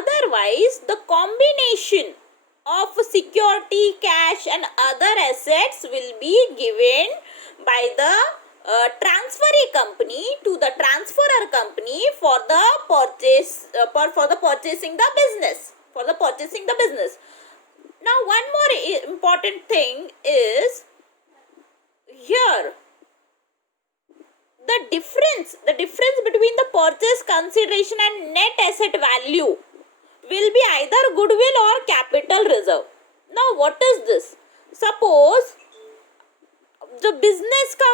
otherwise the combination of security, cash and other assets will be given by the transferee company to the transferor company for the purchase for the purchasing the business. Now one more important thing is here, the difference between the purchase consideration and net asset value will be either goodwill or capital reserve. Now what is this? Suppose जो business का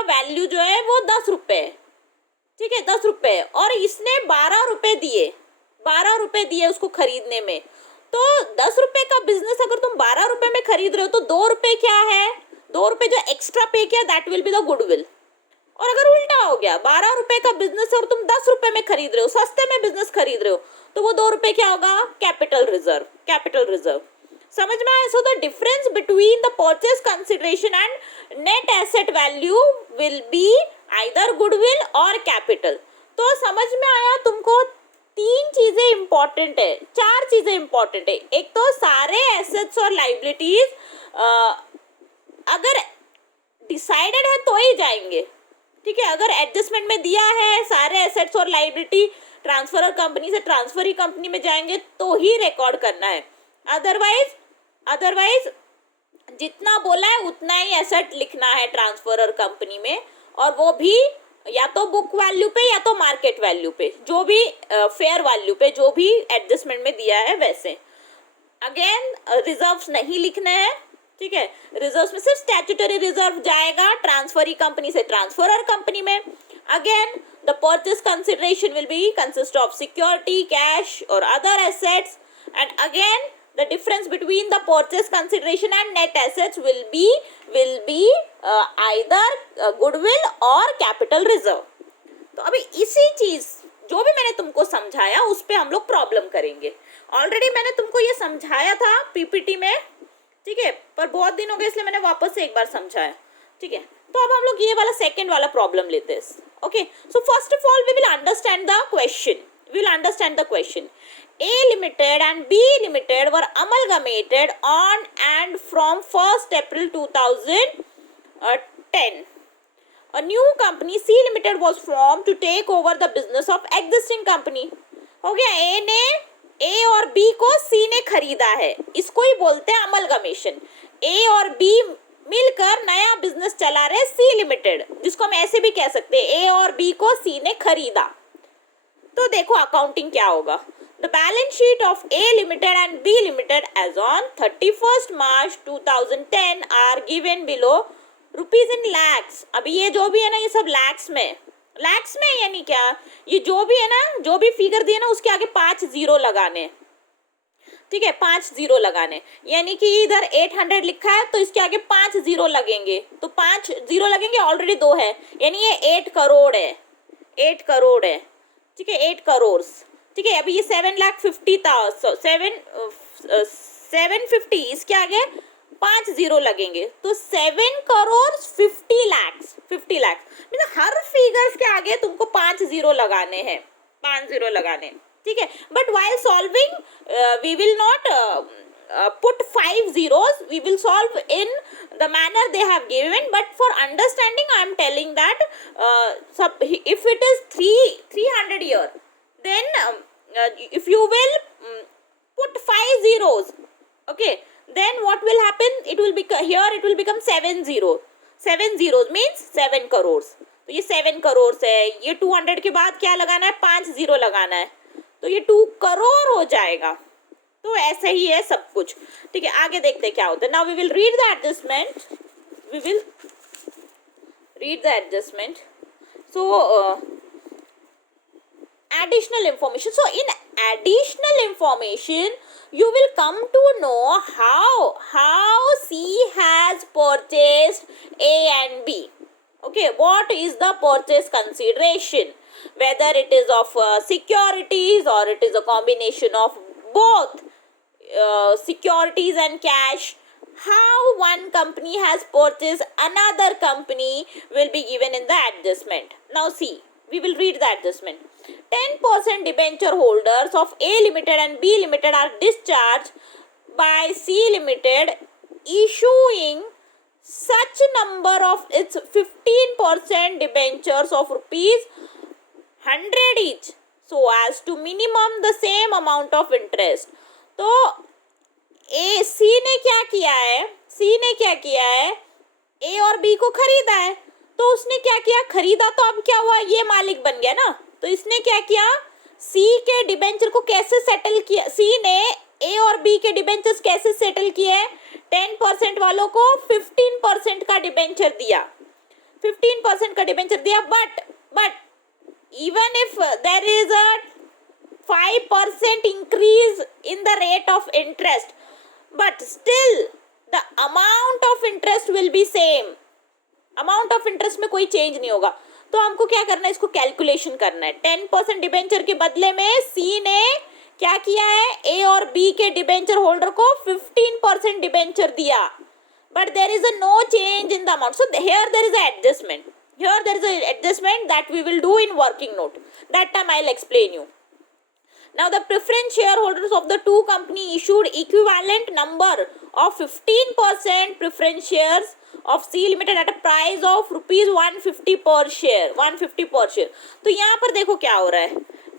value जो है वो 10 रुपए है, ठीक है, 10 रुपए है, और इसने 12 रुपए दिए उसको खरीदने में। तो 10 रुपए का बिजनेस अगर तुम 12 रुपए में खरीद रहे हो तो 2 रुपए क्या है, 2 रुपए जो एक्स्ट्रा पे किया that will be the goodwill. और अगर उल्टा हो गया, 12 रुपए का बिजनेस है और तुम 10 रुपए में खरीद रहे हो, सस्ते में बिजनेस खरीद रहे हो, तो वो 2 रुपए क्या होगा, कैपिटल रिजर्व। समझ में आया? So the difference between the purchase consideration and net asset value will be either goodwill और कैपिटल। तो समझ में आया तुमको? 3 चीजें इंपॉर्टेंट है, 4 चीजें इंपॉर्टेंट है। एक तो सारे एसेट्स और लाइबिलिटीज अगर डिसाइडेड है तो ही जाएंगे, ठीक है। अगर एडजस्टमेंट में दिया है सारे एसेट्स और लाइबिलिटी ट्रांसफरर कंपनी से ट्रांसफरी कंपनी में जाएंगे तो ही रिकॉर्ड करना है। अदरवाइज जितना बोला है उतना ही एसेट लिखना है ट्रांसफरर कंपनी में, और वो भी या तो बुक वैल्यू पे या तो मार्केट वैल्यू पे, जो भी फेयर वैल्यू पे जो भी एडजस्टमेंट में दिया है वैसे। अगेन रिजर्व्स नहीं लिखने हैं, ठीक है। रिजर्व्स में सिर्फ स्टैट्यूटरी रिजर्व जाएगा ट्रांसफरी कंपनी से ट्रांसफरर कंपनी में। Again the purchase consideration will be consist of security, cash और other assets, and again the difference between the purchase consideration and net assets will be either goodwill or capital reserve। तो अभी इसी चीज जो भी मैंने तुमको समझाया उस पे हम लोग प्रॉब्लम करेंगे। ऑलरेडी मैंने तुमको ये समझाया था पीपीटी में, ठीक है, पर बहुत दिन हो गए इसलिए मैंने वापस से एक बार समझाया, ठीक है। तो अब हम लोग ये वाला सेकेंड वाला प्रॉब्लम लेते हैं। Okay, so first of all we will understand the question. A Limited and B Limited were amalgamated on and from 1st April 2010. A new company C Limited was formed to take over the business of existing company. हो गया, A और B को C ने खरीदा है, इसको ही बोलते हैं अमलगमेशन। A और B मिलकर नया बिजनेस चला रहे C Limited, जिसको हम ऐसे भी कह सकते हैं A और B को C ने खरीदा। तो देखो अकाउंटिंग क्या होगा। The balance sheet of A Limited and B Limited as on 31st March 2010 are given below rupees in lakhs। अभी ये जो भी है ना ये सब lakhs में यानी क्या, ये जो भी है ना, जो भी फिगर दिए ना उसके आगे 5 जीरो लगाने, ठीक है, 5 जीरो लगाने। यानी कि इधर 800 लिखा है तो इसके आगे 5 जीरो लगेंगे, तो 5 जीरो लगेंगे, ऑलरेडी 2 है, यानी ये 8 करोड़ है, 8 करोड़ है, ठीक है, 8 करोड़, ठीक है। अभी ये 750, इसके आगे 5 जीरो लगेंगे, तो 7 करोड़ 50 लाख, मतलब हर फिगर्स के आगे तुमको 5 जीरो लगाने हैं, 5 जीरो लगाने, ठीक है। But while solving we will not put 5 zeros, we will solve in the manner they have given, but for understanding I am telling that if it is 300 here, then if you will put 5 zeros, okay, then what will happen, it will become 7 zeros means 7 crores। तो ये 7 करोड़ है, ये 200 के बाद क्या लगाना है, 5 zero लगाना है, तो ये 2 करोड़ हो जाएगा। तो ऐसे ही है सब कुछ, ठीक है। आगे देखते हैं क्या होता है। Now we will read the adjustment, so additional information. So in additional information you will come to know how C has purchased A and B. Okay, what is the purchase consideration, whether it is of securities or it is a combination of both securities and cash. How one company has purchased another company will be given in the adjustment. Now see, We will read the adjustment. 10% debenture holders of A Limited and B Limited are discharged by C Limited, issuing such number of its 15% debentures of rupees 100 each, so as to minimum the same amount of interest. तो सी ने क्या किया है, ए और B को खरीदा है, तो उसने क्या किया, खरीदा तो अब क्या हुआ, ये मालिक बन गया ना, तो इसने क्या किया, सी के डिबेंचर को कैसे सेटल किया, सी ने ए और बी के डिबेंचर्स कैसे सेटल किए, 10% वालों को 15% का डिबेंचर दिया, 15% का डिबेंचर दिया, but even if there is a 5% increase in the rate of interest, but still the amount of interest will be same, amount of interest में कोई चेंज नहीं होगा. तो हमको क्या करना है, इसको कैलकुलेशन करना है. 10% डिबेंचर के बदले में सी ने क्या किया है, ए और बी के डिबेंचर होल्डर को 15% डिबेंचर दिया, but there is a no change in the amount. So here there is a adjustment. Here there is an adjustment that we will do in working note. That time I'll explain you. Now the preference shareholders of the two company issued equivalent number of 15% preference shares of C Limited at a price of rupees 150 per share. 150 per share. तो यहाँ पर देखो क्या हो रहा है.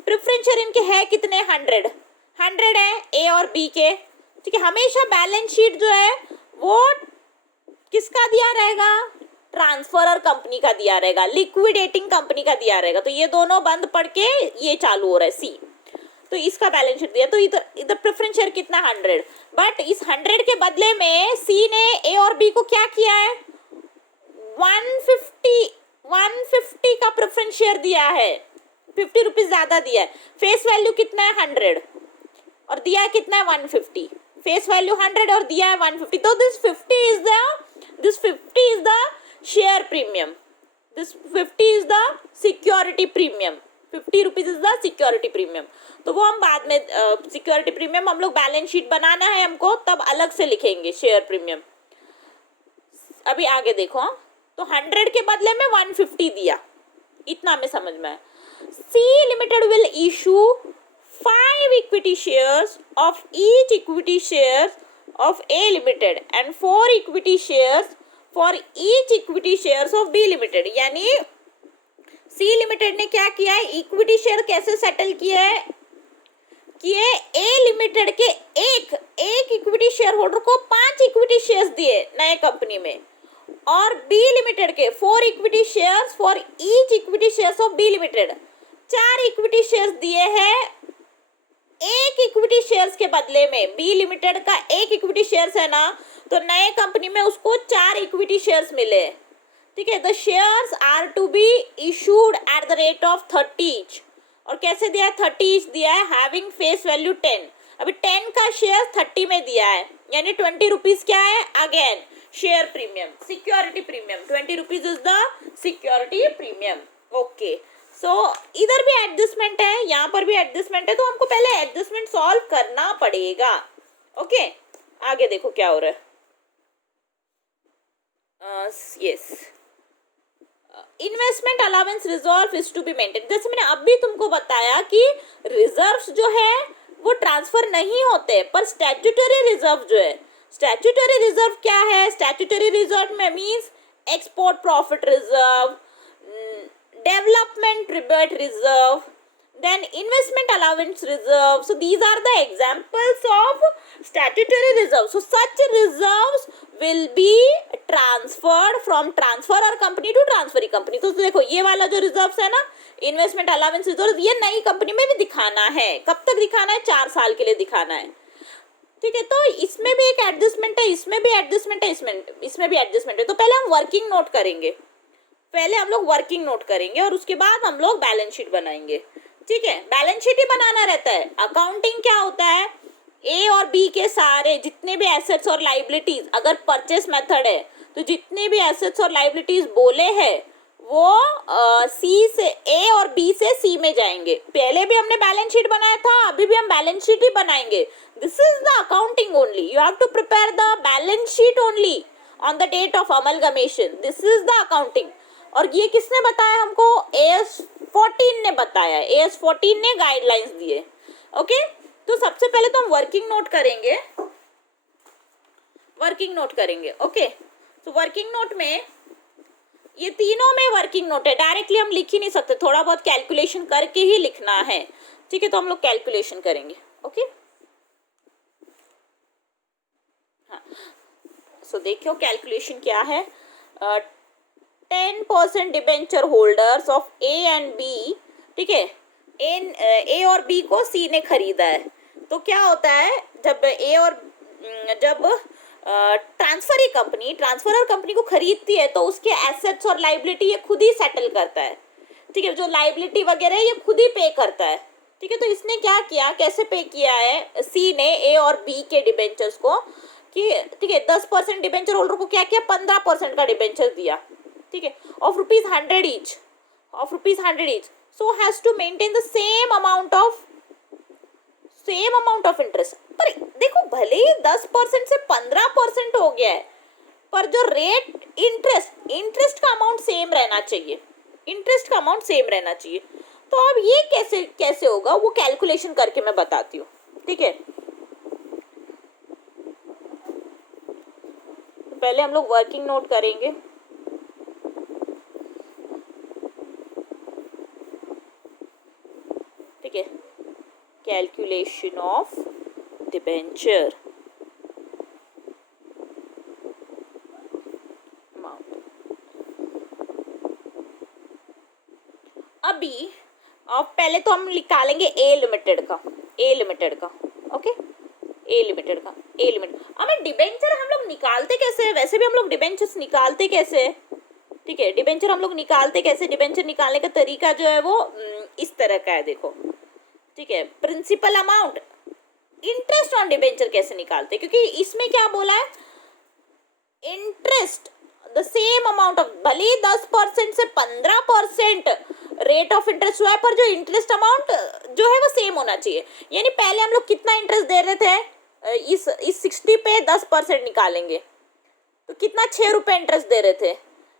Preference share इनके है कितने, 100 है ए और बी के. ठीक है, हमेशा बैलेंस शीट जो है वो किसका दिया रहेगा, ट्रांसफरर कंपनी का दिया रहेगा, लिक्विडेटिंग कंपनी का दिया रहेगा. तो ये दोनों बंद पड़ के ये चालू हो रहा है सी, तो इसका बैलेंस शीट दिया. तो इधर प्रेफरेंस शेयर कितना, 100, बट इस 100 के बदले में सी ने ए और बी को क्या किया है, 150 का प्रेफरेंस शेयर दिया है, 50 रुपीज ज्यादा दिया है. फेस वैल्यू कितना है, 100, और दिया है कितना है, 150. फेस वैल्यू 100 और दिया है 150. तो this 50 is the share premium, this 50 is the security premium, 50 rupees is the security premium. तो वो हम बाद में सिक्योरिटी प्रीमियम हम लोग बैलेंस शीट बनाना है हमको, तब अलग से लिखेंगे शेयर प्रीमियम. अभी आगे देखो. तो 100 के बदले में 150 दिया, इतना हमें समझ में है. C Limited will issue 5 equity shares of each equity shares of A Limited and 4 equity shares for each equity shares of B Limited. यानी C Limited ने क्या किया है, इक्विटी शेयर कैसे सेटल किया है, किए A Limited के एक इक्विटी शेयर होल्डर को 5 इक्विटी शेयर्स दिए नए कंपनी में, और B Limited के 4 equity shares for each equity shares of B Limited, 4 equity shares दिए हैं एक इक्विटी शेयर्स के बदले में. बी लिमिटेड का एक इक्विटी शेयर्स है ना, तो नए कंपनी में उसको 4 इक्विटी शेयर्स मिले. ठीक है, the shares are to be issued at the rate of 30 each. और कैसे दिया है, 30 ईच दिया है, हैविंग फेस वैल्यू 10. अभी 10 का शेयर 30 में दिया है, यानी 20 रुपीज क्या है, again share premium, security premium. 20 rupees is the security premium. Okay, so इधर भी एडजस्टमेंट है, यहाँ पर भी एडजस्टमेंट है, तो हमको पहले एडजस्टमेंट सॉल्व करना पड़ेगा. ओके, आगे देखो क्या हो रहा है. Yes, investment allowance reserve is to be maintain. जैसे मैंने अभी तुमको बताया कि रिजर्व्स जो है वो ट्रांसफर नहीं होते, पर स्टैट्यूटरी रिजर्व जो है, स्टैट्यूटरी रिजर्व क्या है, स्टैट्यूटरी रिजर्व में means export profit reserve, development rebate reserve, then investment allowance reserve. So these are the examples of statutory reserves. So such reserves will be transferred from transferor company to transferee company. तो देखो ये वाला जो reserves है ना, investment allowance reserve, ये नई company में भी दिखाना है. कब तक दिखाना है, 4 साल के लिए दिखाना है. ठीक है, तो इसमें भी एक एडजस्टमेंट है, इसमें भी एडजस्टमेंट है, इसमें भी एडजस्टमेंट है. तो पहले हम वर्किंग नोट करेंगे, और उसके बाद हम लोग बैलेंस शीट बनाएंगे. ठीक है, बैलेंस शीट ही बनाना रहता है. अकाउंटिंग क्या होता है, ए और बी के सारे जितने भी एसेट्स और लाइबिलिटीज, अगर परचेस मेथड है तो जितने भी एसेट्स और लाइबिलिटीज बोले हैं वो सी से ए और बी से सी में जाएंगे. पहले भी हमने बैलेंस शीट बनाया था, अभी भी हम बैलेंस शीट ही बनाएंगे. This is the accounting only. You have to prepare the balance sheet only on the date of amalgamation. This is the accounting. और ये किसने बताया हमको, एएस 14 ने बताया, AS 14 ने गाइडलाइंस दिए। ओके, तो सबसे पहले तो हम वर्किंग नोट करेंगे, वर्किंग नोट करेंगे। ओके, तो वर्किंग नोट में ये तीनों में वर्किंग नोट है, डायरेक्टली हम लिख ही नहीं सकते, थोड़ा बहुत कैलकुलेशन करके ही लिखना है। ठीक है, तो हम लोग कैलकुलेशन करेंगे। ओके, हाँ, सो देखियो कैलकुलेशन क्या है। 10% debenture holders of A and B, ठीक है, ए और बी को सी ने खरीदा है। तो क्या होता है, जब ए और जब ट्रांसफरी कंपनी को खरीदती है तो उसके एसेट्स और लाइबिलिटी ये खुद ही सेटल करता है। ठीक है, जो लाइबिलिटी वगैरह है ये खुद ही पे करता है। ठीक है, तो इसने क्या किया, कैसे पे किया है, सी ने ए और बी के डिबेंचर्स को, कि ठीक है 10% डिबेंचर होल्डर को क्या किया, 15% का डिबेंचर दिया। ठीक है, of ₹100 each, so has to maintain the same amount of interest. पर देखो, भले ही 10% से 15% हो गया है, पर जो रेट इंटरेस्ट का अमाउंट सेम रहना चाहिए, तो अब ये कैसे होगा, वो कैलकुलेशन करके मैं बताती हूँ। ठीक है, पहले हम लोग वर्किंग नोट करेंगे। ठीक है, कैलकुलेशन ऑफ डिबेंचर अमाउंट। अभी पहले तो हम निकालेंगे ए लिमिटेड का। ओके, ए लिमिटेड हमें डिबेंचर हम लोग निकालते कैसे है, वैसे भी हम लोग डिबेंचर्स निकालते कैसे है। ठीक है, डिबेंचर हम लोग निकालते कैसे, डिबेंचर निकालने का तरीका जो है वो इस तरह का है, देखो। ठीक है, principal amount, interest on debenture कैसे निकालते, क्योंकि इसमें क्या बोला है, interest the same amount of, भले 10% से 15% रेट ऑफ इंटरेस्ट हुआ है, पर जो इंटरेस्ट अमाउंट जो है वो सेम होना चाहिए। यानी पहले हम लोग कितना इंटरेस्ट दे रहे थे, इस 60 पे 10% निकालेंगे तो कितना, ₹6 इंटरेस्ट दे रहे थे।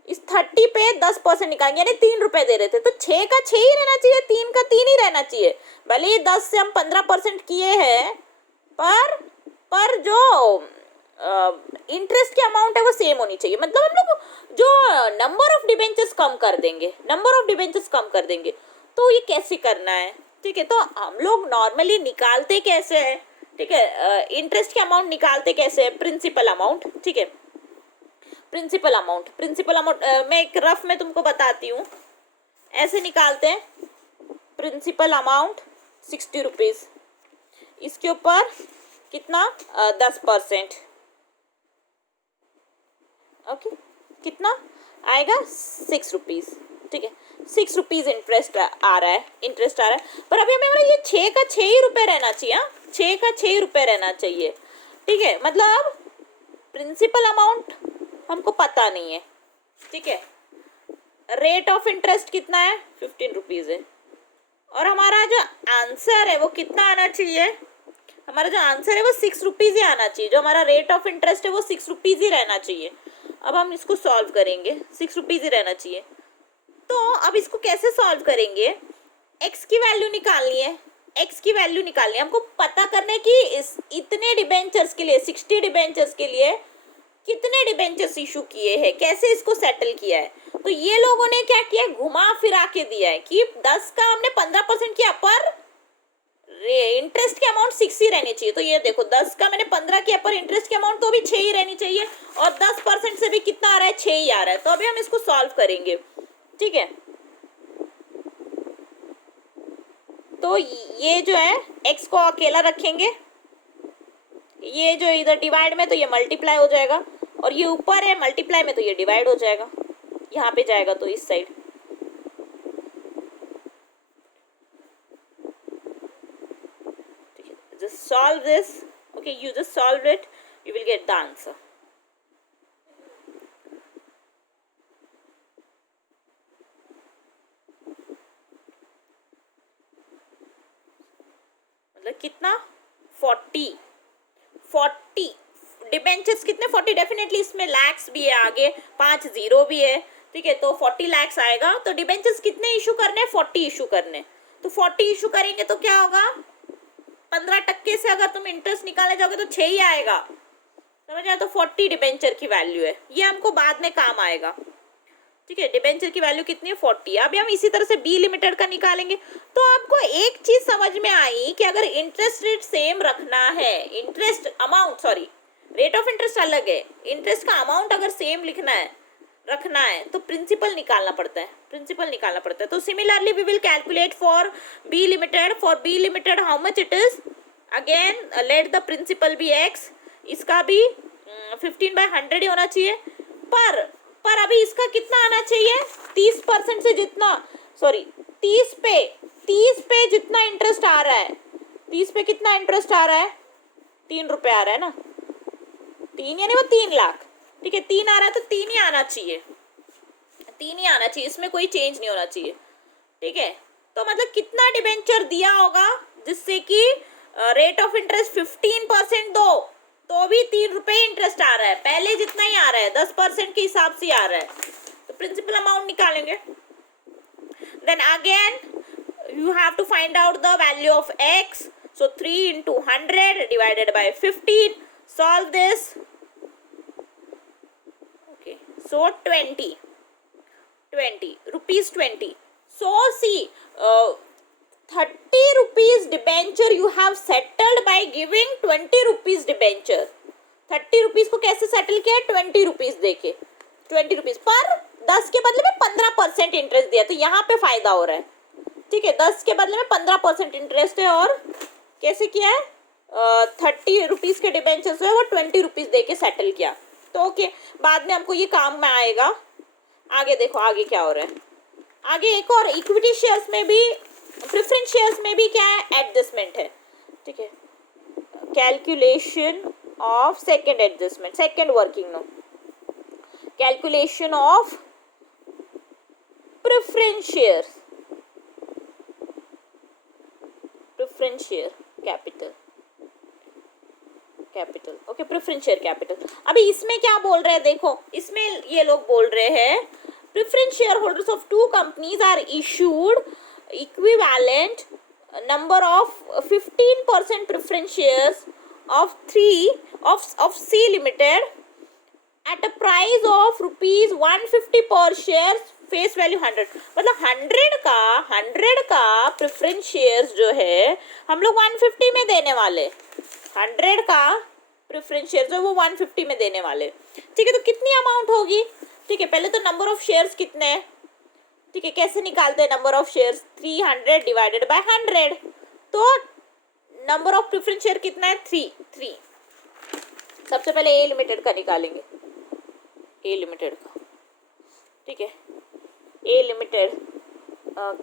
इस 30 पे 10% निकालेंगे यानी ₹3 दे रहे थे, तो 6 का 6 ही रहना चाहिए, 3 का 3 ही रहना चाहिए। भले ही 10 से हम 15% किए हैं, पर जो इंटरेस्ट की अमाउंट है वो सेम होनी चाहिए। मतलब हम लोग जो नंबर ऑफ डिबेंचर्स कम कर देंगे, तो ये कैसे करना है। ठीक है, तो हम लोग नॉर्मली निकालते कैसे है, ठीक है, इंटरेस्ट की अमाउंट निकालते कैसे है, प्रिंसिपल अमाउंट। ठीक है, प्रिंसिपल अमाउंट मैं एक रफ में तुमको बताती हूँ, ऐसे निकालते हैं। प्रिंसिपल अमाउंट ₹60, इसके ऊपर कितना, 10%। ओके, कितना आएगा, ₹6। ठीक है, ₹6 इंटरेस्ट आ रहा है, पर अभी हमें ये 6 का 6 ही रुपये रहना चाहिए। 6 का 6 रुपये रहना चाहिए। ठीक है, मतलब प्रिंसिपल अमाउंट हमको पता नहीं है। ठीक है, रेट ऑफ इंटरेस्ट कितना है, ₹15 है, और हमारा जो आंसर है वो कितना आना चाहिए, हमारा जो आंसर है वो ₹6 ही आना चाहिए। जो हमारा रेट ऑफ इंटरेस्ट है वो ₹6 ही रहना चाहिए। अब हम इसको सॉल्व करेंगे, ₹6 ही रहना चाहिए। तो अब इसको कैसे सॉल्व करेंगे, एक्स की वैल्यू निकालनी है, हमको पता करना है कि इस इतने डिबेंचर्स के लिए, 60 डिबेंचर्स के लिए कितने डिबेंचर्स इशू किए हैं, कैसे इसको सेटल किया है। तो ये लोगों ने क्या किया, घुमा फिरा के दिया है कि 10 का हमने 15% किया, पर इंटरेस्ट की अमाउंट 6 ही रहनी चाहिए। तो ये देखो, 10 का मैंने 15 किया, पर इंटरेस्ट की अमाउंट तो भी 6 ही रहनी चाहिए, और 10% से भी कितना आ रहा है, 6 ही आ रहा है। तो अभी हम इसको सॉल्व करेंगे। ठीक है, तो ये जो है x को अकेला रखेंगे, ये जो इधर डिवाइड में तो ये मल्टीप्लाई हो जाएगा, और ये ऊपर है मल्टीप्लाई में तो ये डिवाइड हो जाएगा, यहाँ पे जाएगा तो इस side. Just solve this. Okay, you just solve it, you will get the answer. मतलब कितना, 40 डिबेंचर्स कितने, 40। डेफिनेटली इसमें लैक्स भी है, आगे 5 जीरो भी है, ठीक है, तो 40 lakhs आएगा। तो डिबेंचर्स कितने इशू करने, 40 इशू करने। तो 40 इशू करेंगे तो क्या होगा, 15% से अगर तुम इंटरेस्ट निकालने जाओगे तो 6 ही आएगा, समझ आया। तो 40 डिबेंचर की वैल्यू है, ये हमको बाद में काम आएगा। ठीक है, डिबेंचर की वैल्यू कितनी है, 40। अभी हम इसी तरह से बी लिमिटेड का निकालेंगे। तो आपको एक चीज समझ में आई कि अगर इंटरेस्ट रेट सेम रखना है, interest amount, sorry rate of interest अलग है, इंटरेस्ट का अमाउंट अगर सेम लिखना है, रखना है, तो प्रिंसिपल निकालना पड़ता है, प्रिंसिपल निकालना पड़ता है। तो similarly we will calculate for B Limited. For B Limited how much it is, again let the principal be x, इसका भी 15/100 ही होना चाहिए। पर अभी इसका कितना आना चाहिए, 30% से जितना, सॉरी 30 पे जितना इंटरेस्ट आ रहा है, 30 पे कितना इंटरेस्ट आ रहा है, 3 रुपए आ रहा है ना, 3 यानी वो 3 लाख। ठीक है, 3 आ रहा है तो 3 ही आना चाहिए, 3 ही आना चाहिए, इसमें कोई चेंज नहीं होना चाहिए। ठीक है, तो मतलब कितना डिबेंचर दिया होगा जिससे कि रेट ऑफ इंटरेस्ट 15% दो, तो भी 3 रुपए इंटरेस्ट आ रहा है, पहले जितना ही आ रहा है, 10% के हिसाब से आ रहा है। तो प्रिंसिपल अमाउंट निकालेंगे। Then again you have to find out the value of x. So 3 into 100 divided by 15. Solve this. Okay, so 20 rupees 20. So see, 30 rupees debenture you have settled by giving 20 rupees debenture. 30 rupees को कैसे settle किया है, 20 rupees देके, 20 rupees पर 10 के बदले में 15% interest दिया, तो यहाँ पे फायदा हो रहा है। ठीक है, 10 के बदले में 15% इंटरेस्ट है, और कैसे किया है, 30 रुपीज के डिबेंचर जो है वो 20 रुपीज दे के सेटल किया। तो ओके, बाद में हमको ये काम में आएगा। आगे देखो आगे क्या हो रहा है, आगे एक और इक्विटी शेयर्स में भी, प्रेफरेंस शेयर्स में भी क्या है, एडजस्टमेंट है। ठीक है, calculation of second adjustment, second working no, calculation of preference shares, preference share capital okay, preference share capital. अभी इसमें क्या बोल रहे हैं, देखो इसमें ये लोग बोल रहे हैं preference share holders of 2 companies are issued equivalent number of 15% preference shares of C Limited at a price of ₹150 per share, face value 100। मतलब 100 का प्रेफरेंस शेयर्स जो है हम लोग 150 में देने वाले, 100 का प्रेफरेंस शेयर जो है वो 150 में देने वाले। ठीक है, तो कितनी अमाउंट होगी, ठीक है, पहले तो नंबर ऑफ शेयर्स कितने हैं, ठीक है, कैसे निकालते हैं number of shares, 300 divided by 100। तो नंबर ऑफ प्रेफरेंस शेयर कितना है, 3। सबसे पहले ए लिमिटेड का निकालेंगे, ए लिमिटेड का। ठीक है, ए लिमिटेड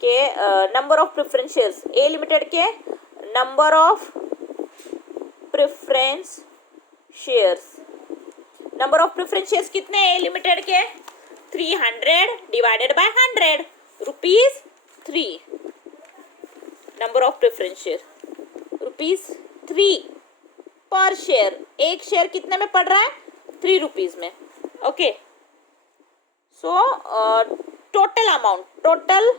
के number of preference shares, A limited के number of preference shares, number of preference shares कितने ए लिमिटेड के, 300 divided by 100 rupees 3, number of preference share ₹3 per share, एक शेयर कितने में पड़ रहा है, 3 रुपीज में। Okay, so total amount, total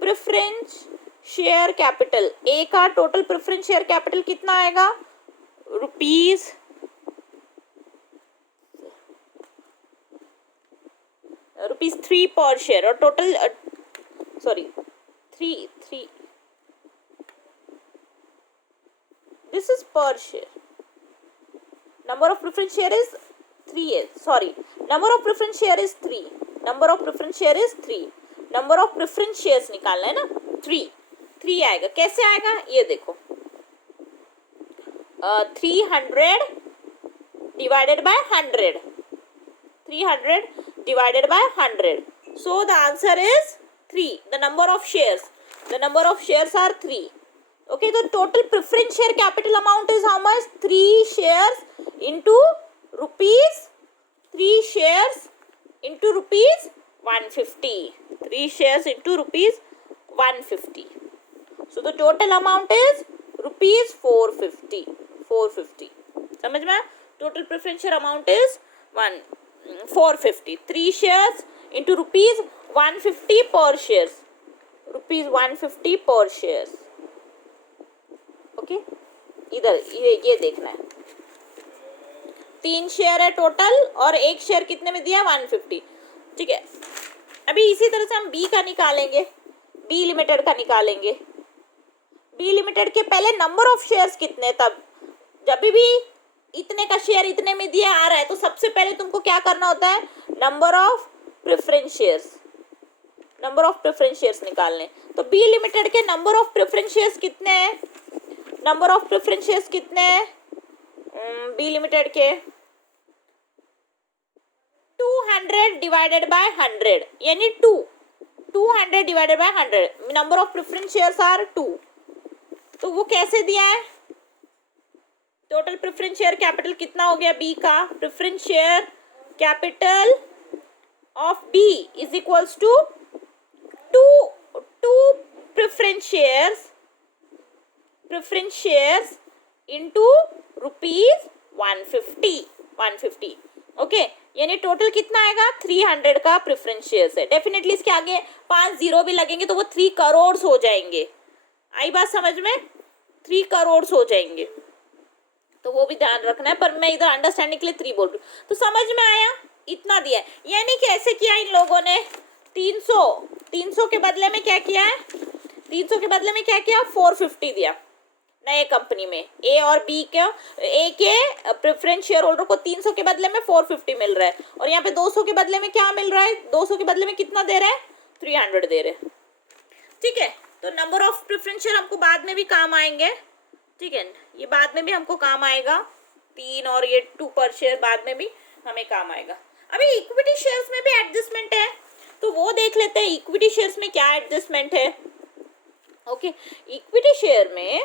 preference share capital, A का टोटल प्रेफरेंस शेयर कैपिटल कितना आएगा, ₹3 पर शेयर, और total sorry 3 this is per share, number of preference share is 3 sorry, number of preference share is 3, number of preference share is 3, number of preference shares निकालना है ना, 3 आएगा। कैसे आएगा ये देखो, 300 divided by 100, 300 divided by 100, so the answer is 3, the number of shares are 3. Okay, the total preference share capital amount is how much, 3 shares into rupees, 3 shares into rupees 150, 3 shares into rupees 150, so the total amount is rupees 450, समझ में, total preference share amount is 450, 3 shares into ₹150 per share, ₹150 per share. Okay, इधर ये देखना है, 3 share है total और एक share कितने में दिया, 150। ठीक है, अभी इसी तरह से हम बी का निकालेंगे, बी लिमिटेड का निकालेंगे। बी लिमिटेड के पहले नंबर ऑफ शेयर्स कितने, तब जब भी इतने का शेयर इतने में दिया आ रहा है तो सबसे पहले तुमको क्या करना होता है, number of preference shares, number of preference shares निकालने। तो बी लिमिटेड के नंबर ऑफ प्रेफरेंस शेयर्स कितने हैं, नंबर ऑफ प्रेफरेंस शेयर्स कितने हैं बी लिमिटेड के, 200 डिवाइडेड बाय 100, यानी 200 divided by 100, number of preference shares are 2। तो वो कैसे दिया है, टोटल प्रेफरेंस शेयर कैपिटल कितना हो गया बी का, preference share capital of B is equals to two preference shares into ₹150। Okay, यानी टोटल कितना आएगा, 300 का प्रेफरेंस शेयर्स है। डेफिनेटली इसके आगे 5 जीरो भी लगेंगे तो वो 3 करोड़ हो जाएंगे। आई बात समझ में, 3 करोड़ हो जाएंगे, तो वो भी ध्यान रखना है। पर मैं इधर अंडरस्टैंडिंग के लिए 3 बोल रही हूँ। तो समझ में आया, इतना दिया है। यानी कैसे किया इन लोगों ने, 300 के बदले में क्या किया है, 300 के बदले में क्या किया, 450 दिया नए कंपनी में। ए और बी के, ए के प्रेफरेंस शेयर होल्डर को 300 के बदले में 450 मिल रहा है, और यहाँ पे 200 के बदले में क्या मिल रहा है, 200 के बदले में कितना दे रहा है, 300 दे रहे हैं। ठीक है, तो नंबर ऑफ प्रेफरेंस शेयर हमको बाद में भी काम आएंगे। ठीक है, ये बाद में भी हमको काम आएगा, 3 और ये 2 पर शेयर बाद में भी हमें काम आएगा। अभी इक्विटी शेयर्स में भी एडजस्टमेंट है, तो वो देख लेते हैं इक्विटी शेयर्स में क्या एडजस्टमेंट है। ओके, इक्विटी शेयर में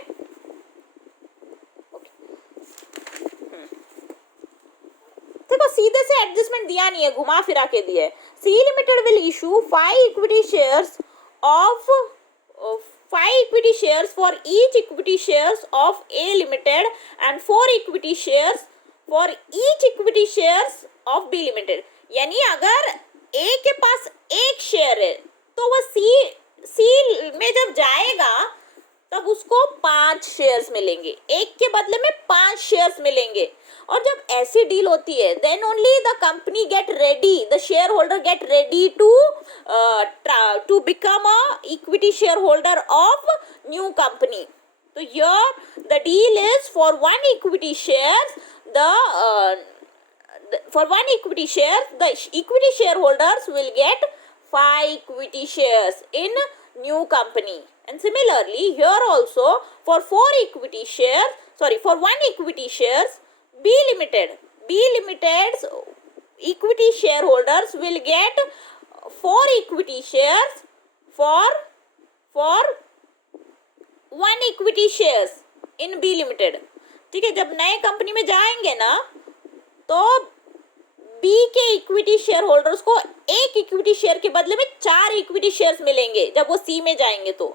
देखो सीधे से एडजस्टमेंट दिया नहीं है, घुमा फिरा के दिया है। C Limited will issue 5 equity shares of 5 equity shares for each equity shares of A Limited and 4 equity shares for each equity shares of B Limited। यानी अगर A के पास एक शेयर है तो वह C में जब जाएगा तब उसको 5 शेयर्स मिलेंगे, एक के बदले में 5 शेयर्स मिलेंगे। और जब ऐसी डील होती है then only the company get ready, the share holder get ready to become a equity share holder of new company. तो here the deal is for one equity share the equity shareholders will get 5 equity shares in new company, and similarly here also for 4 equity shares, for 1 equity shares B Limited's equity shareholders will get 4 equity shares for 1 equity shares in B Limited। ठीक है, जब नए company में जाएंगे ना तो B के equity share holders को एक इक्विटी शेयर के बदले में 4 इक्विटी शेयर्स मिलेंगे जब वो सी में जाएंगे। तो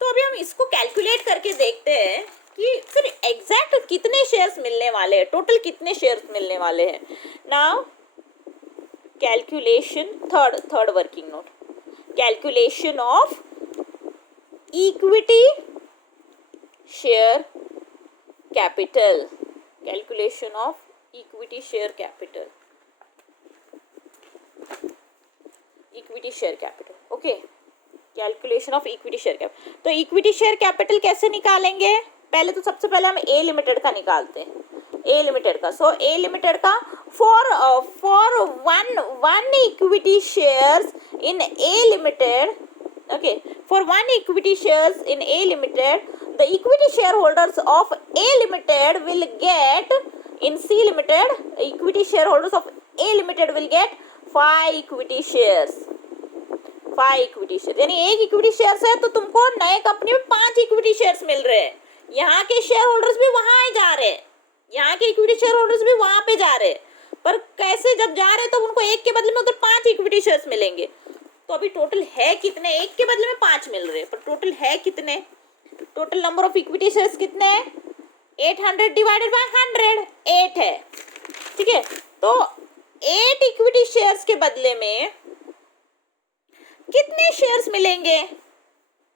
अभी हम इसको कैलकुलेट करके देखते हैं कि फिर एग्जैक्ट कितने शेयर्स मिलने वाले हैं, टोटल कितने शेयर्स मिलने वाले हैं। Now calculation, third working note, calculation of equity share capital, calculation of equity share capital, equity share capital. Okay, calculation of equity share capital. तो इक्विटी शेयर कैपिटल कैसे निकालेंगे, पहले तो सबसे पहले हम ए लिमिटेड का निकालते हैं, ए लिमिटेड का। सो ए लिमिटेड का for one equity shares in A limited, okay, for 1 equity shares in A Limited, the equity shareholders of A Limited will get, in C Limited, equity shareholders of A Limited will get 5 equity shares, 5 equity shares। यानी एक equity shares है तो तुमको नए company में 5 equity shares मिल रहे हैं। यहाँ के शेयर होल्डर्स भी वहां जा रहे हैं, यहाँ के इक्विटी शेयर होल्डर्स भी वहां पे जा रहे हैं, पर कैसे जब जा रहे हैं तो उनको एक के बदले में उधर 5 इक्विटी शेयर्स मिलेंगे। तो अभी टोटल है कितने, एक के बदले में 5 मिल रहे हैं, पर टोटल है कितने, total number of equity shares कितने हैं, 800 डिवाइडेड बाय 100, 8 है। ठीक है, तो 8 इक्विटी शेयर्स के बदले में कितने शेयर्स मिलेंगे?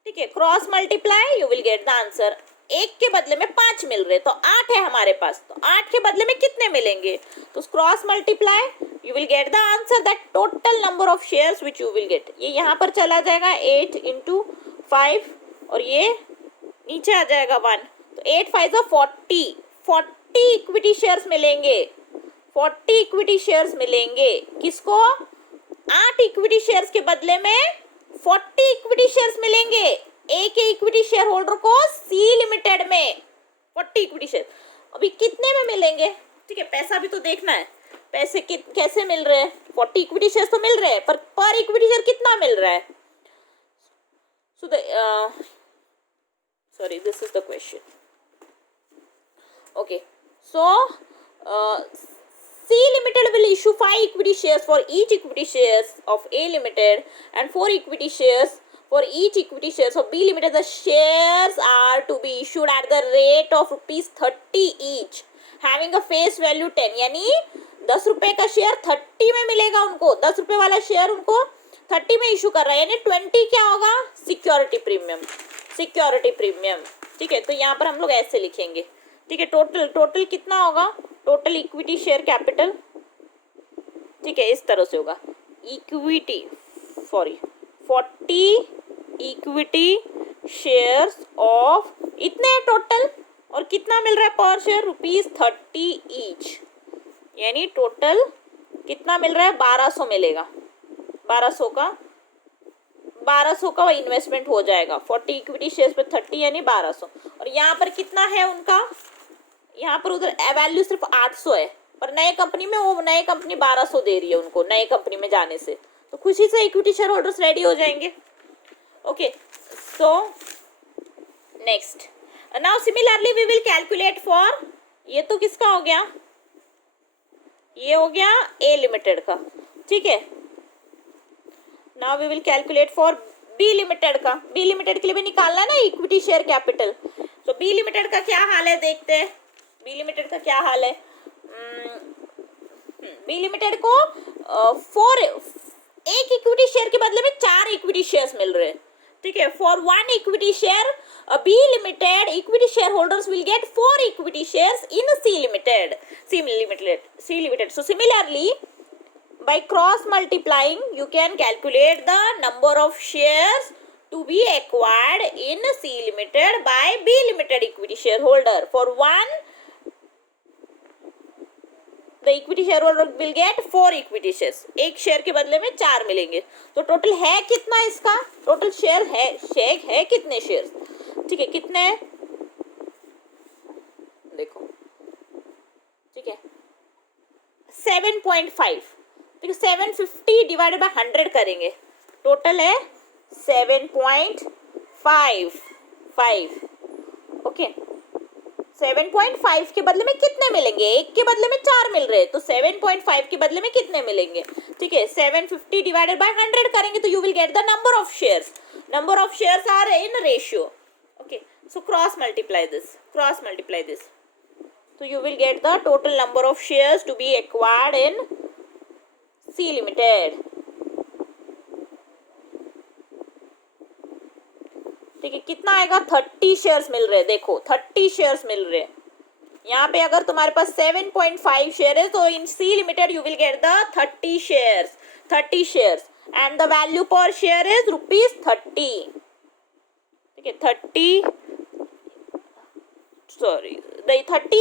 ठीक है, cross multiply, you will get the answer. एक के बदले में 5 मिल रहे, तो 8 है हमारे पास, तो 8 के बदले में कितने मिलेंगे? तो cross multiply, you will get the answer that total number of shares which you will gate. ये यहाँ पर चला जाएगा 8 इंटू 5 और ये नीचे आ जाएगा 1, तो 8 5 40 इक्विटी शेयर्स मिलेंगे। 40 इक्विटी शेयर्स मिलेंगे किसको? 8 इक्विटी शेयर्स के बदले में 40 इक्विटी शेयर्स मिलेंगे एक इक्विटी शेयर होल्डर को सी लिमिटेड में। 40 इक्विटी शेयर अभी कितने में मिलेंगे? ठीक है, पैसा भी तो देखना है, पैसे कैसे मिल रहे हैं? 40 इक्विटी शेयर्स तो मिल रहे हैं, पर इक्विटी शेयर कितना मिल रहा है? सो sorry, this is the question. Okay, so C Limited will issue 5 equity shares for each equity shares of A Limited and 4 equity shares for each equity shares of B Limited. The shares are to be issued at the rate of ₹30 each, having a face value 10. यानी 10 रुपए का share 30 में मिलेगा उनको, 10 रुपए वाला share उनको 30 में इशू कर रहा है, यानी 20 क्या होगा? Security premium, security premium. ठीक है, तो यहाँ पर हम लोग ऐसे लिखेंगे। ठीक है, टोटल कितना होगा? टोटल इक्विटी शेयर कैपिटल, ठीक है, इस तरह से होगा। इक्विटी 40 इक्विटी शेयर्स ऑफ इतने टोटल, और कितना मिल रहा है पर शेयर? ₹30 ईच, यानी टोटल कितना मिल रहा है? 1200 मिलेगा। 1200 का इन्वेस्टमेंट हो जाएगा। 40 इक्विटी शेयर्स पे 30 यानी 1200। और यहाँ पर कितना है उनका? यहाँ पर उधर वैल्यू सिर्फ 800 है, पर नए कंपनी में वो नए कंपनी 1200 दे रही है उनको नए कंपनी में जाने से, तो खुशी से इक्विटी शेयर होल्डर्स रेडी हो जाएंगे। Okay, so next now similarly we will calculate for, ये तो किसका हो गया? ये हो गया ए लिमिटेड का। ठीक है, now we will calculate for B Limited का। बी लिमिटेड के लिए भी निकालना है ना इक्विटी शेयर कैपिटल। तो बी लिमिटेड का क्या हाल है देखते हैं। बी लिमिटेड का क्या हाल है? बी लिमिटेड को एक इक्विटी शेयर के बदले में 4 इक्विटी शेयर्स मिल रहे हैं। ठीक है, for 1 equity share B Limited equity share holders will get 4 equity shares in C Limited. So similarly, by cross multiplying you can calculate the number of shares to be acquired in C Limited by B Limited equity shareholder. For 1 the equity shareholder will get 4 equity shares, एक share के बदले में 4 मिलेंगे। तो total है कितना इसका? Total share है कितने शेयर? ठीक है, कितने? देखो, ठीक है 7.5। ठीक है, 750 डिवाइडेड बाय 100 करेंगे, टोटल है 7.55। ओके, 7.5 के बदले में कितने मिलेंगे? एक के बदले में 4 मिल रहे हैं, तो 7.5 के बदले में कितने मिलेंगे? ठीक है, 750 डिवाइडेड बाय 100 करेंगे तो you will get the number of shares. Number of shares are in ratio. Okay, so cross multiply this. So you will get the total number of shares to be acquired in C Limited. ठीक है, कितना आएगा? 30 shares मिल रहे हैं। देखो 30 shares मिल रहे हैं। यहाँ पे अगर तुम्हारे पास 7.5 शेयर है तो इन C Limited you will get the 30 shares and the value per share is ₹30। ठीक है, 30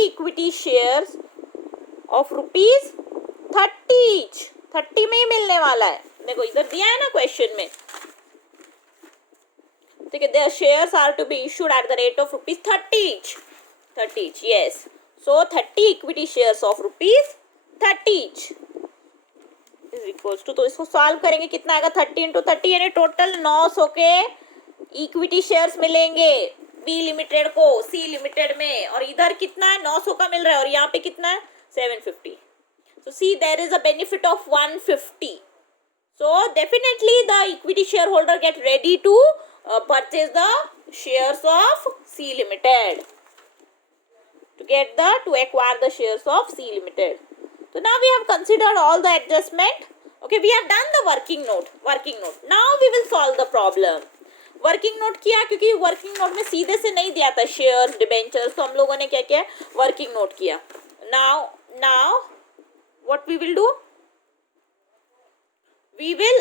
equity shares of ₹30 each। 30 में ही मिलने वाला है। देखो इधर दिया है ना क्वेश्चन में। ठीक है, their shares are to be issued at the rate of ₹30 each। 30 each, yes। So 30 equity shares of ₹30 each is equals to, तो इसको सॉल्व करेंगे कितना आएगा? 30 into 30 यानी टोटल 900 के इक्विटी शेयर्स मिलेंगे बी लिमिटेड को सी लिमिटेड में। और इधर कितना है? 900 का मिल रहा है, और यहाँ पे कितना है? 750। So see, there is a benefit of 150. So definitely the equity shareholder get ready to purchase the shares of C Limited, to acquire the shares of C Limited. So now we have considered all the adjustment. Okay, we have done the working note. Now we will solve the problem. Working note किया, क्योंकि working note में सीधे से नहीं दिया था shares debentures, तो हम लोगों ने क्या किया, वर्किंग नोट किया. Now what we will do, we will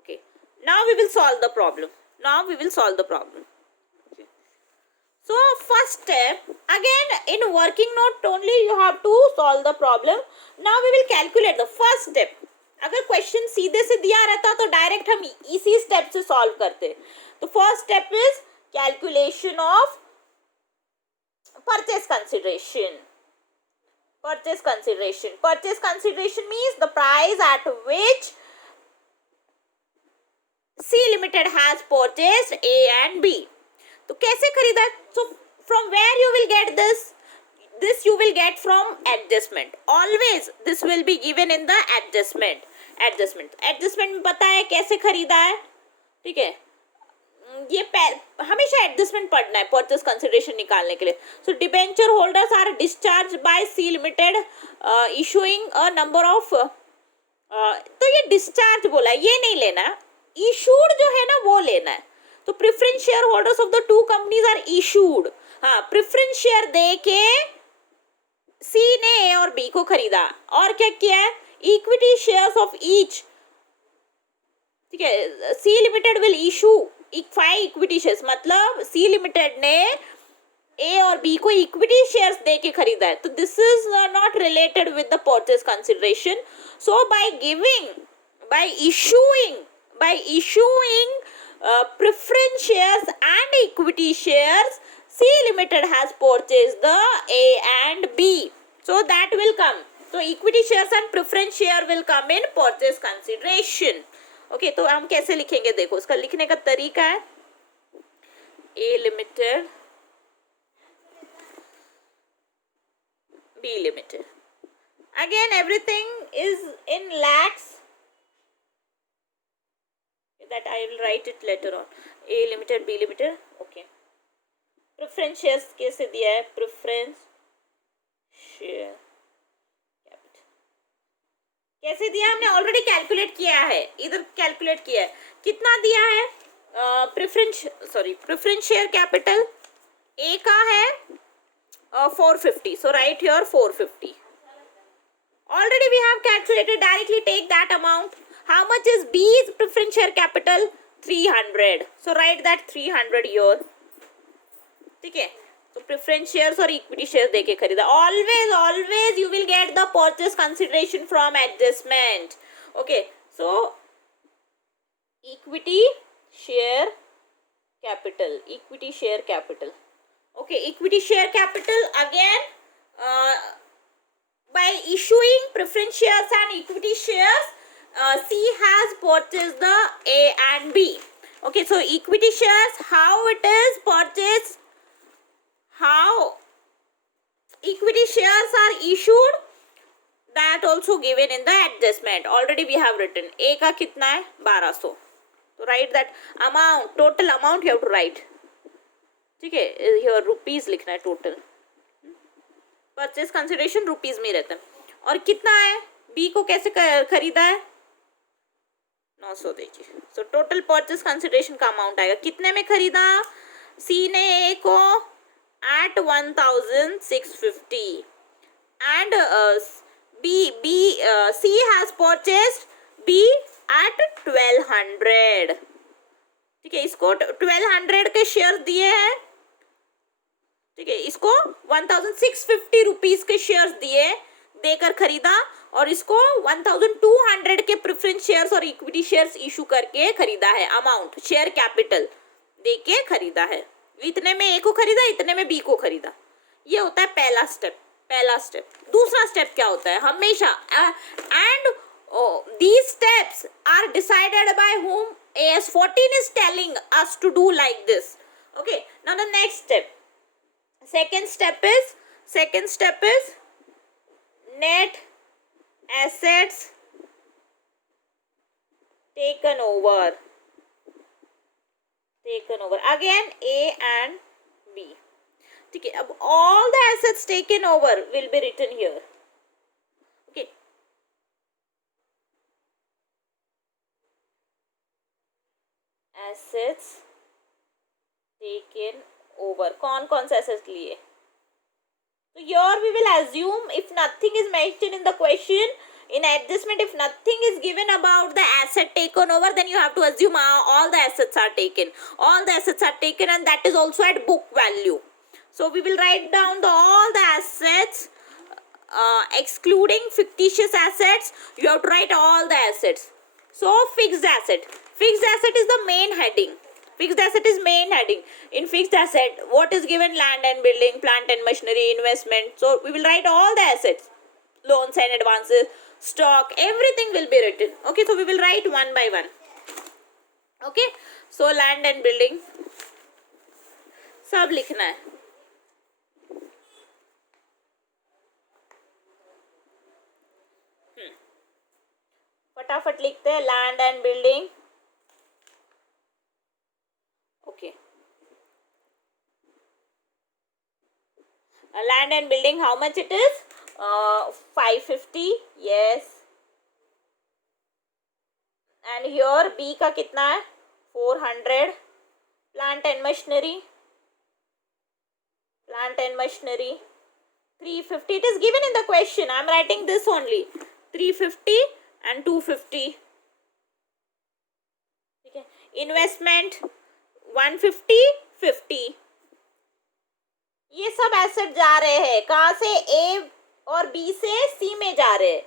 okay, now we will solve the problem. Okay. So first step, again in working note only you have to solve the problem. Now we will calculate the first step. अगर question सीधे से दिया रहता तो direct हम इसी step से solve करते. तो first step is calculation of purchase consideration. Purchase consideration means the price at which C Limited has purchased A and B. तो कैसे खरीदा? So from where you will get this? This you will get from adjustment. Always this will be given in the adjustment में पता है कैसे खरीदा है, ठीक है. ये हमेशा एडजस्टमेंट पढ़ना है परचेस कंसिडरेशन निकालने के लिए. So debenture holders are discharge by C Limited issuing a number of, तो ये डिस्चार्ज बोला है, ये नहीं लेना, इशूड जो है ना वो लेना है. तो preference share holders of the two companies are issued. हाँ, प्रेफरेंस शेयर दे के सी ने ए और बी को खरीदा. और क्या किया है, इक्विटी शेयर्स ऑफ ईच, ठीक है. C Limited will issue 5 equity shares, मतलब सी लिमिटेड ने ए और बी को इक्विटी शेयर्स दे के खरीदा है. तो this is not related with the purchase consideration. So by issuing preference shares and equity shares, C Limited has purchased the A and B. So that will come. So equity shares and preference share will come in purchase consideration. Okay, तो हम कैसे लिखेंगे, देखो उसका लिखने का तरीका है. A limited, B limited, again everything is in lakhs, that I will write it later on. A limited, B limited. Okay, preference shares कैसे दिया है, प्रेफरेंस शेयर कैसे दिया, हमने ऑलरेडी कैलकुलेट किया है, इधर कैलकुलेट किया है. कितना दिया है, प्रेफरेंस शेयर कैपिटल ए का है 450. So right here 450. Already we have calculated, directly take that amount. How much is B's preference share capital, 300. So right that 300 here, ठीक है. तो प्रेफरेंस शेयर्स और इक्विटी शेयर्स देके खरीदा. Always you will get the purchase consideration from adjustment. Okay, so equity share capital, okay, equity share capital. Again by issuing preference shares and equity shares, C has purchased the A and B. Okay, so equity shares, how it is purchased, how equity shares are issued, that also given in the adjustment. Already we have written. A का कितना है, 1200. तो write that amount, total amount you have to write. ठीक है, here rupees लिखना है total. Purchase consideration rupees में रहता है. और कितना है, बी को कैसे खरीदा है, 900 दीजिए. सो टोटल परचेज कंसिडरेशन का अमाउंट आएगा. कितने में खरीदा, सी ने ए को at 1650 and C has purchased B at 1200. ठीक है, इसको 1200 के शेयर दिए हैं, ठीक है. इसको 1650 रुपीज के शेयर्स देकर खरीदा, और इसको 1200 के प्रेफरेंस शेयर्स और इक्विटी शेयर्स इशू करके खरीदा है. अमाउंट, शेयर कैपिटल देके खरीदा है. इतने में ए को खरीदा, इतने में बी को खरीदा. ये होता है पहला स्टेप. दूसरा स्टेप क्या होता है, हमेशा and these steps are decided by whom, AS14 is telling us to do like this. Okay, now the next step, second step is net assets taken over. Again A and B. ठीक है, अब all the assets taken over will be written here. assets taken over. कौन से assets लिए? So here we will assume if nothing is mentioned in the question, in adjustment, if nothing is given about the asset taken over, then you have to assume all the assets are taken. All the assets are taken, and that is also at book value. So we will write down all the assets, excluding fictitious assets. You have to write all the assets. So fixed asset. Fixed asset is the main heading. Fixed asset is main heading. In fixed asset, what is given? Land and building, plant and machinery, investment. So we will write all the assets. Loans and advances, stock, everything will be written. Okay, so we will write one by one. Okay, so land and building सब लिखना है. फटाफट लिखते हैं land and building. Okay, land and building, how much it is? 550. Yes. And here B का कितना है? 400. Plant and machinery. Plant and machinery 350. It is given in the question. I am writing this only. 350 and 250. Okay. Investment 150, 50. ये सब asset जा रहे हैं कहाँ से? ए और बी से सी में जा रहे हैं.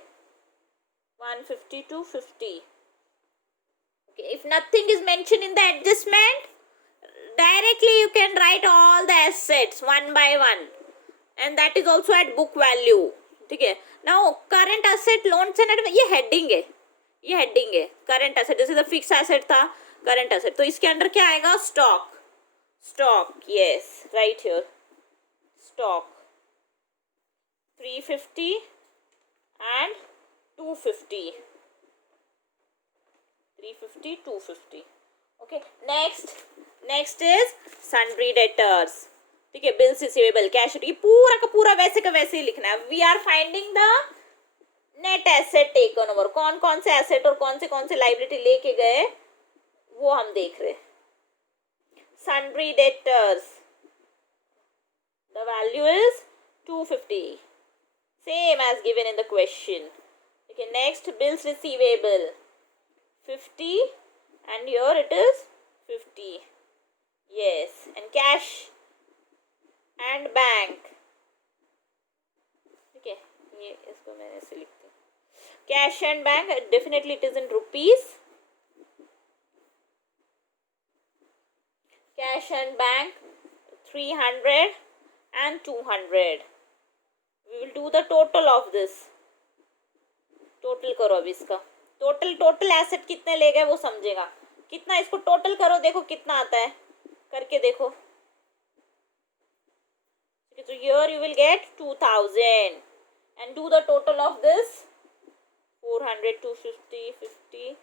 150 to 50. Okay, if nothing is mentioned in the adjustment, directly you can write all the assets one by one, and that is also at book value. ठीक है. Now current asset, loans and ये heading है, ये heading है. current asset जैसे fix asset था, current asset, तो इसके अंदर क्या आएगा? stock. Stock, yes, right here. Stock 350 and 250. 350, 250. Okay, next is sundry debtors. ठीक है. बिल्स रिसीवेबल, कैश, ये पूरा का पूरा वैसे का वैसे ही लिखना है. We are finding the net asset taken over. कौन से एसेट और कौन से लाइबिलिटी लेके गए वो हम देख रहे. Sundry debtors, the value is 250, same as given in the question. Okay, next bills receivable 50, and here it is 50. Yes, and cash and bank. Okay, ये इसको मैंने ऐसे लिखती हूँ. Cash and bank, definitely it is in rupees. Cash and bank 300 and 200. We will do the total of this. Total करो अब इसका. Total asset कितने ले गए वो समझेगा. कितना, इसको टोटल करो, देखो कितना आता है, करके देखो. So here you will get 2000 and do the total of this. 400, 250, 50.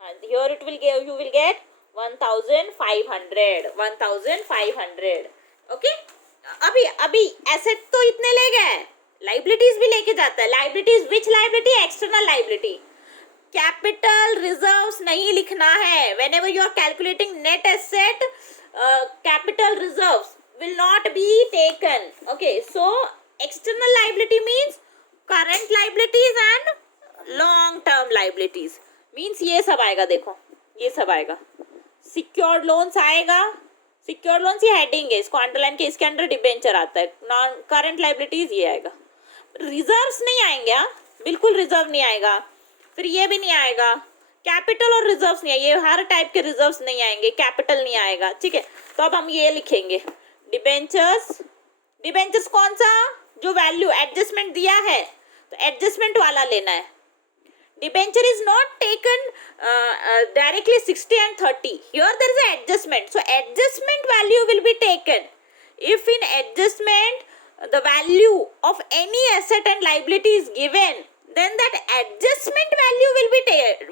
And here it will give, you will get 1500. 1500. Okay. अभी एसेट तो इतने ले गए, लाइबिलिटीज भी लेके जाता है. Liabilities, which liability? External liability. Capital reserves नहीं लिखना है. whenever you are calculating net asset, capital reserves will not be taken. Okay, so external liability means current liabilities and long term liabilities. Means ये सब आएगा. देखो ये सब आएगा. सिक्योर्ड लोन्स आएगा. सिक्योर्ड लोन्स ये हेडिंग है, इसको अंडरलाइन के, इसके अंडर डिबेंचर आता है. नॉन करंट लाइबिलिटीज ये आएगा. रिजर्व्स नहीं आएंगे, बिल्कुल रिजर्व नहीं आएगा. फिर ये भी नहीं आएगा. कैपिटल और रिजर्व्स नहीं आएंगे, हर टाइप के रिजर्व्स नहीं आएंगे. कैपिटल नहीं आएगा. ठीक है, तो अब हम ये लिखेंगे डिबेंचर्स. डिबेंचर्स कौन सा? जो वैल्यू एडजस्टमेंट दिया है, तो एडजस्टमेंट वाला लेना है. Debenture is not taken directly 60 and 30. Here there is an adjustment. So adjustment value will be taken. If in adjustment the value of any asset and liability is given, then that adjustment value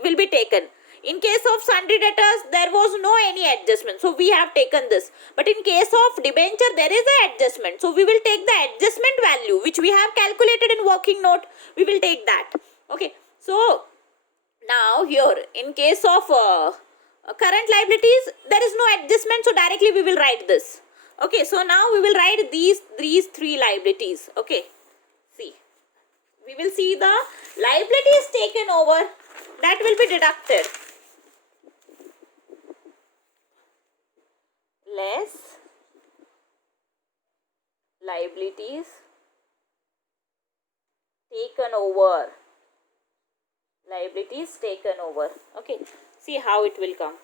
will be taken. In case of sundry debtors, there was no any adjustment, so we have taken this. But in case of debenture, there is a adjustment, so we will take the adjustment value which we have calculated in working note. We will take that. Okay, so now here in case of current liabilities, there is no adjustment, so directly we will write this. Okay, so now we will write these three liabilities. Okay, see, we will see the liabilities taken over, that will be deducted, less liabilities taken over. Liabilities taken over. Okay, see how it will come.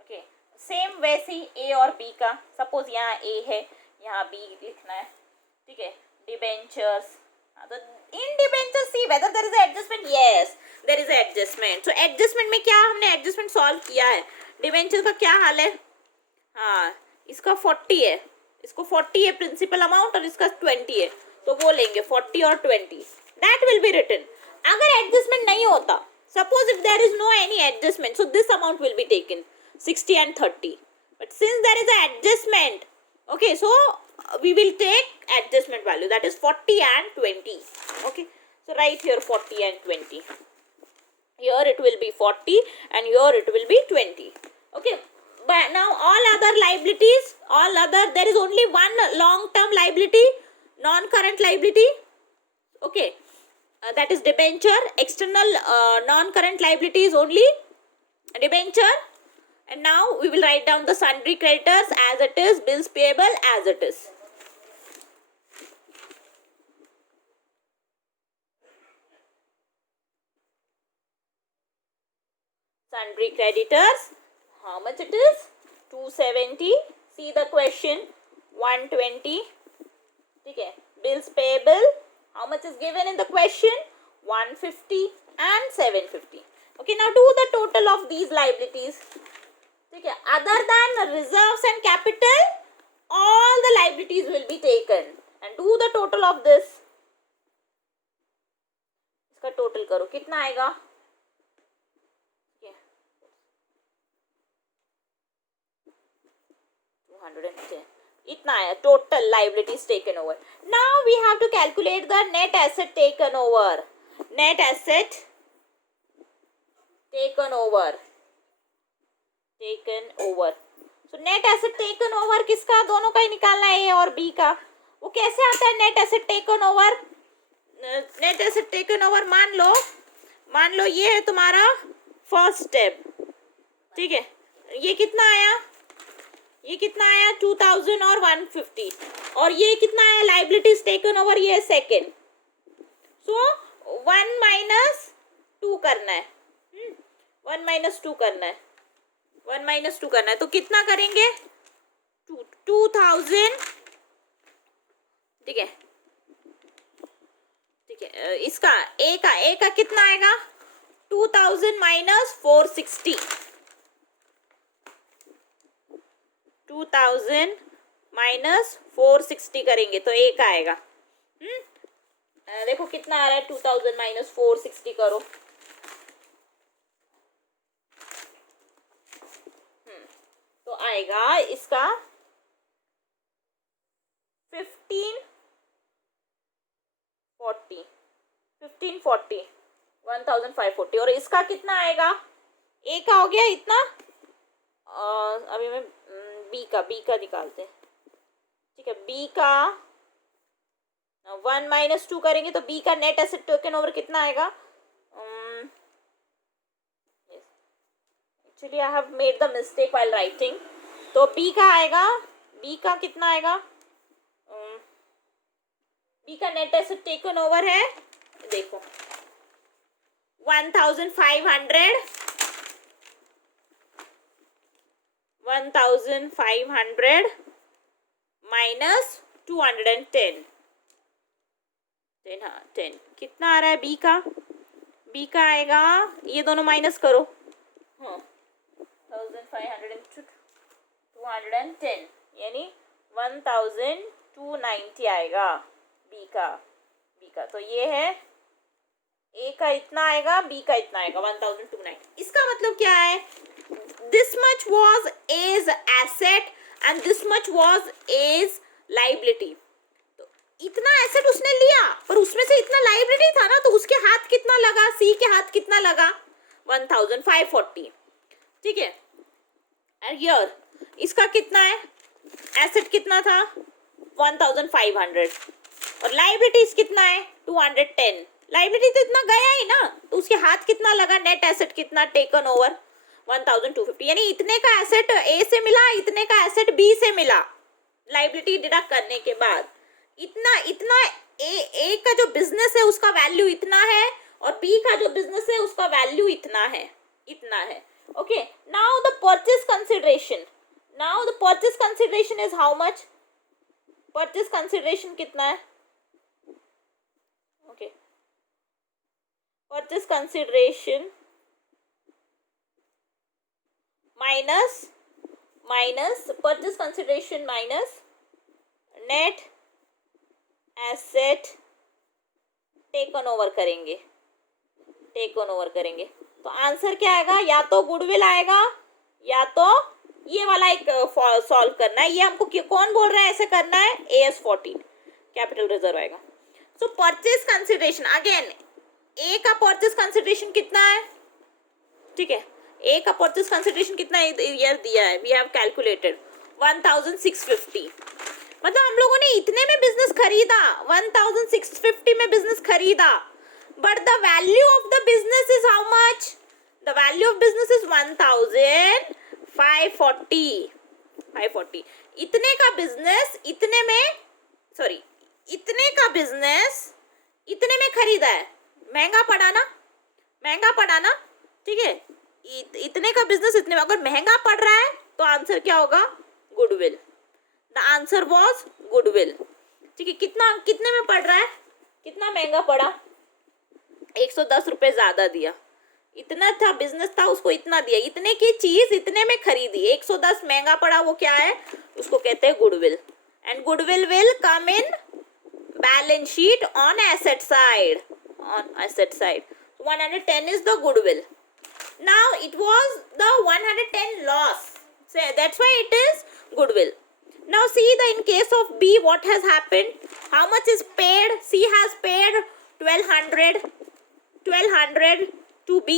Okay, same वैसे ही ए और B का, suppose यहाँ ए है, यहाँ B लिखना है, ठीक है. डिबेंचर्स, तो इन debentures see whether there is adjustment. Yes, there is adjustment. So adjustment में क्या हमने एडजस्टमेंट सॉल्व किया है. डिबेंचर का क्या हाल है. हाँ, इसका 40 है, इसको 40 है प्रिंसिपल अमाउंट और इसका 20 है, तो वो लेंगे 40 और 20. That will be written. अगर एडजस्टमेंट नहीं होता, suppose if there is no any adjustment, so this amount will be taken 60 and 30. But since there is a adjustment, okay, so we will take adjustment value, that is 40 and 20. Okay, so write here 40 and 20. Here it will be 40 and here it will be 20. Okay, but now all other liabilities, there is only one long term liability, non current liability. Okay, that is debenture. External non current liability is only debenture. And now we will write down the sundry creditors as it is, bills payable as it is. Sundry creditors, how much it is? 270. See the question, 120. Okay. Bills payable, how much is given in the question? 150 and 750. Okay, now do the total of these liabilities. Okay, other than reserves and capital, all the liabilities will be taken, and do the total of this. इसका total करो, कितना आएगा. 210. इतना आया total liabilities taken over. Now we have to calculate the net asset taken over. Net asset taken over. Taken over. So net asset taken over किसका, दोनों का ही निकालना है, ए और बी का. वो कैसे आता है net asset taken over. Net asset taken over मान लो ये है तुम्हारा फर्स्ट स्टेप. ठीक है, ये कितना आया, 2000 और 150, और ये कितना आया लाइबिलिटीज टेकन ओवर, ये सेकेंड. सो 1 - 2 करना है, 1 - 2 करना है, 1 - 2 करना है, तो कितना करेंगे 2000. ठीक है, इसका ए का कितना आएगा 2000 - 460. 2000 - 460 करेंगे तो ए का आएगा. देखो कितना आ रहा है, 2000 - 460 करो. तो आएगा इसका 1540, 1540 और इसका कितना आएगा, ए का हो गया इतना. अभी मैं बी का निकालते हैं. ठीक है, बी का 1 - 2 करेंगे तो बी का नेट एसेट टेकन ओवर कितना आएगा. Actually, I have made the mistake while writing. तो B का आएगा, B का कितना आएगा, B का नेट एसेट टेकन ओवर है, देखो 1500 माइनस 210. 10 कितना आ रहा है B का आएगा, ये दोनों माइनस करो. 1500 210 यानी 1290 आएगा बी का. तो ये है ए का इतना आएगा, बी का इतना आएगा, 1290। इसका मतलब क्या है, this much was as asset and this much was as liability. तो इतना एसेट उसने लिया पर उसमें से इतना लाइबिलिटी था ना, तो उसके हाथ कितना लगा, सी के हाथ कितना लगा, 1540। ठीक है, एंड हियर इसका कितना है, एसेट कितना था 1500 और लाइबिलिटीज कितना है 210। लाइबिलिटी तो इतना गया ही ना, तो उसके हाथ कितना लगा, नेट एसेट कितना टेकन ओवर 1250। यानी इतने का एसेट ए से मिला, इतने का एसेट बी से मिला, लाइबिलिटी डिडक्ट करने के बाद। इतना इतना ए का जो बिजनेस है उसका वैल्यू इतना है और बी का जो बिजनेस है उसका वैल्यू इतना है, इतना है। Okay, now the purchase consideration, now the purchase consideration is how much, purchase consideration कितना है, okay, purchase consideration minus purchase consideration minus net asset taken over करेंगे, टेकन ओवर करेंगे। तो आंसर क्या आएगा, या तो गुडविल आएगा या तो ये वाला एक सॉल्व करना है। ये हमको कौन बोल रहा है ऐसे करना है, AS14 कैपिटल रिजर्व आएगा। सो परचेज कंसिडरेशन अगेन, ए का परचेज कंसिडरेशन कितना है, ठीक है, ए का परचेज कंसिडरेशन कितना ईयर दिया है, वी हैव कैलकुलेटेड 1650। मतलब हम लोगों ने इतने में बिजनेस खरीदा, 1650 में बिजनेस खरीदा, but the value of the business is how much, the value of business is 1540। इतने का बिजनेस इतने में, सॉरी, इतने का बिजनेस इतने में खरीदा है, महंगा पड़ा ना, महंगा पड़ा ना, ठीक है, इतने का बिजनेस इतने में, अगर महंगा पड़ रहा है तो आंसर क्या होगा, goodwill. The answer was goodwill. ठीक है, कितना कितने में पड़ रहा है, कितना महंगा पड़ा, 110 रुपये ज्यादा दिया, इतना था बिजनेस था उसको इतना दिया, इतने की चीज इतने में खरीदी, 110 महंगा पड़ा, वो क्या है, उसको कहते हैं goodwill. And goodwill will come in balance sheet on asset side, on asset side. 110 is the goodwill. Now it was the 110 loss, so that's why it is goodwill. Now see the in case of B what has happened, how much is paid, C has paid 1200 to B,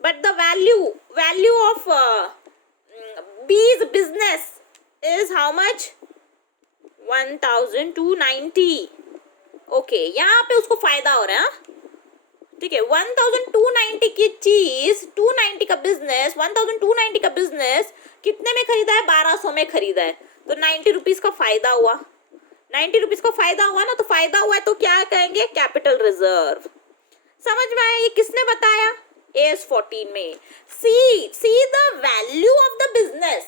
but the value of B's business is how much, 1290। Okay, यहाँ पे उसको फायदा हो रहा है, ठीक है, 1290 की चीज, 290 का बिजनेस, 1290 का बिजनेस कितने में खरीदा है, 1200 में खरीदा है, तो 90 रुपीज का फायदा हुआ, 90 रुपीज का फायदा हुआ ना, तो फायदा हुआ है तो क्या कहेंगे, कैपिटल रिजर्व। समझ में आया, ये किसने बताया, AS14 में। See the value of the business,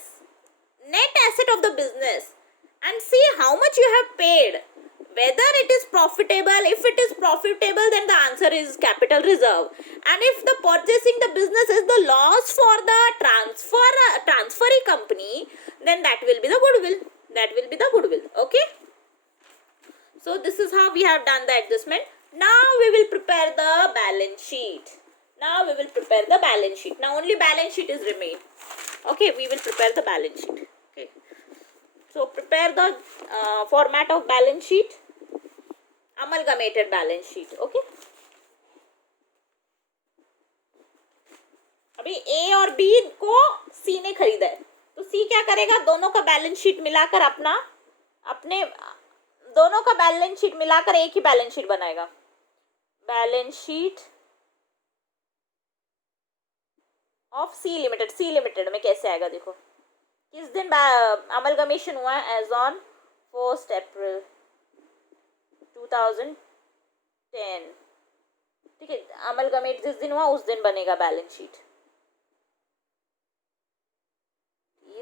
net asset of the business, and see how much you have paid, whether it is profitable. If it is profitable, then the answer is capital reserve, and if the purchasing the business is the loss for the transferee company, then that will be the goodwill, that will be the goodwill. Okay, so this is how we have done the adjustment. Now we will prepare the balance sheet. Now we will prepare the balance sheet. Now only balance sheet is remain. Okay, we will prepare the balance sheet. Okay, so prepare the format of balance sheet, amalgamated balance sheet. Okay, अभी A और B को C ने खरीदा है, तो C क्या करेगा, दोनों का बैलेंस शीट मिलाकर अपने दोनों का बैलेंस शीट मिलाकर एक ही बैलेंस शीट बनाएगा। Balance sheet of C limited में कैसे आएगा, देखो किस दिन अमलगमेशन हुआ है, एज ऑन 1 अप्रैल 2010। ठीक है, अमलगमेट जिस दिन हुआ उस दिन बनेगा balance sheet.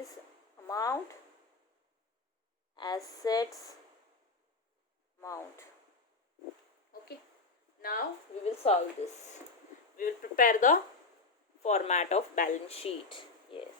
Is amount, assets amount. Okay, now we will solve this, we will prepare the format of balance sheet. Yes,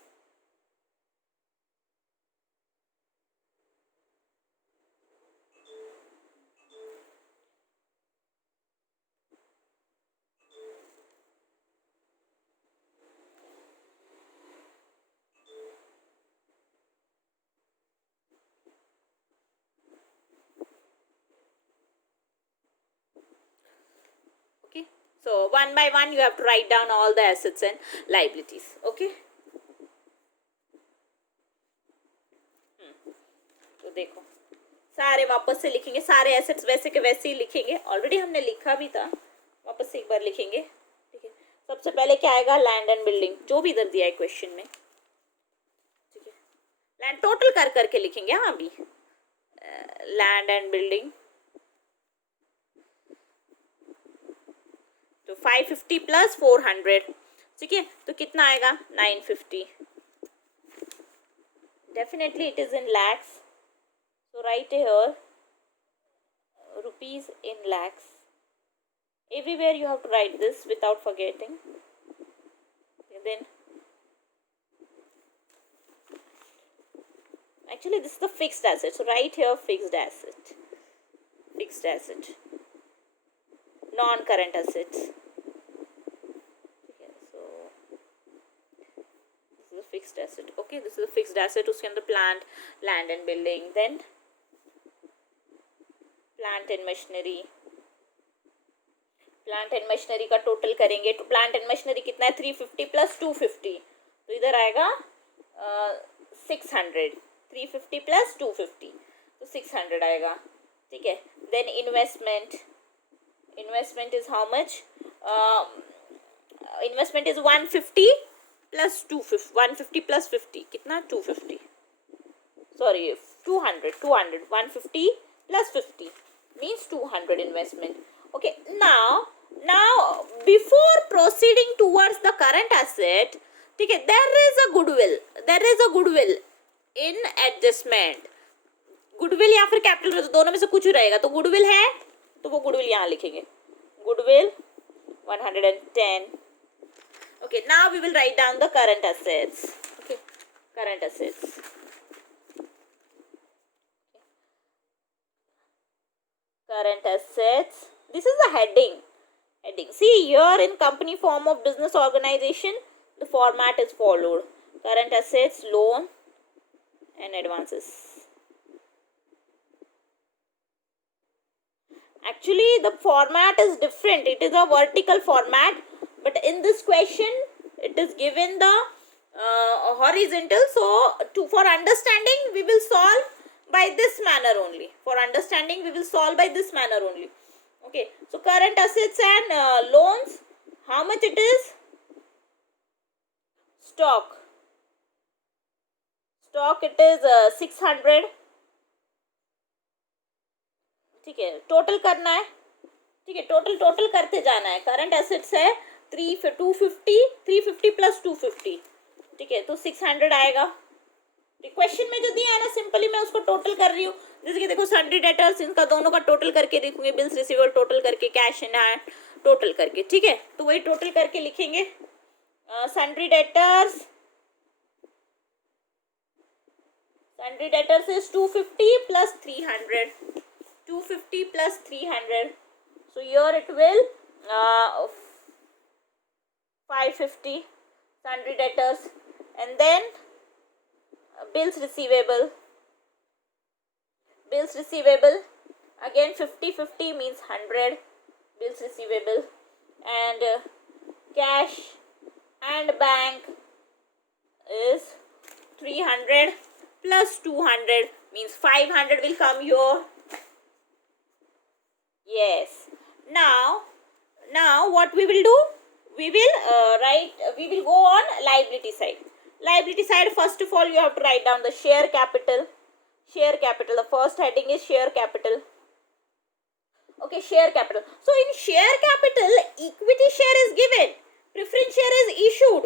So one by one you have to write down all the assets and liabilities. Okay. तो देखो सारे वापस से लिखेंगे, सारे assets वैसे के वैसे ही लिखेंगे, ऑलरेडी हमने लिखा भी था, वापस से एक बार लिखेंगे। ठीक है, सबसे पहले क्या आएगा, लैंड एंड बिल्डिंग, जो भी इधर दिया है क्वेश्चन में। ठीक है, लैंड टोटल कर करके लिखेंगे। हाँ अभी लैंड एंड बिल्डिंग, तो 550 प्लस 400, ठीक है, तो कितना आएगा 950। Definitely it is in lakhs, so write here rupees in lakhs. Everywhere you have to write this without forgetting. And then actually this is the fixed asset, so write here fixed asset, fixed asset, non-current assets. Okay, so this is a fixed asset. Okay, this is a fixed asset. उसके अंदर plant, land and building, then plant and machinery, plant and machinery का total करेंगे तो plant and machinery कितना है 350 plus 250, तो इधर आएगा 600, 350 प्लस 250 तो 600 आएगा। ठीक है, then investment, investment is how much, investment is 150 plus 250, 150 plus 50 कितना 250, sorry 200, 150 plus 50 means 200 investment. Okay, now before proceeding towards the current asset, ठीक है, there is a goodwill in adjustment, goodwill या फिर capital, दोनों में से कुछ रहेगा, तो goodwill है तो वो goodwill यहाँ लिखेंगे, goodwill 110. Okay, now we will write down the current assets. Okay, current assets. Current assets, this is the heading. See here in company form of business organization the format is followed: current assets, loan and advances. Actually the format is different, it is a vertical format, but in this question it is given the horizontal, so for understanding we will solve by this manner only. For understanding we will solve by this manner only. Okay, so current assets and loans, how much it is, stock it is 600. ठीक है, total करना है, ठीक है, total करते जाना है। Current assets है 350 प्लस 250, ठीक है, तो 600 आएगा। क्वेश्चन में जो दिया है ना, सिंपली मैं उसको टोटल कर रही हूँ। जैसे कि देखो सन्ड्री डेटर्स, इनका दोनों का टोटल करके लिखूंगे, बिल्स रिसीवेबल टोटल करके, कैश इन हैंड टोटल करके। ठीक है, तो वही टोटल करके लिखेंगे। Sundry debtors is 250 plus 300, 250 plus 300, so here it will 550 sundry debtors, and then bills receivable again 50 means 100 bills receivable, and cash and bank is 300 plus 200 means 500 will come here. Yes, now what we will do, we will go on liability side. First of all you have to write down the share capital. The first heading is share capital. Okay, share capital. So in share capital, equity share is given, preference share is issued,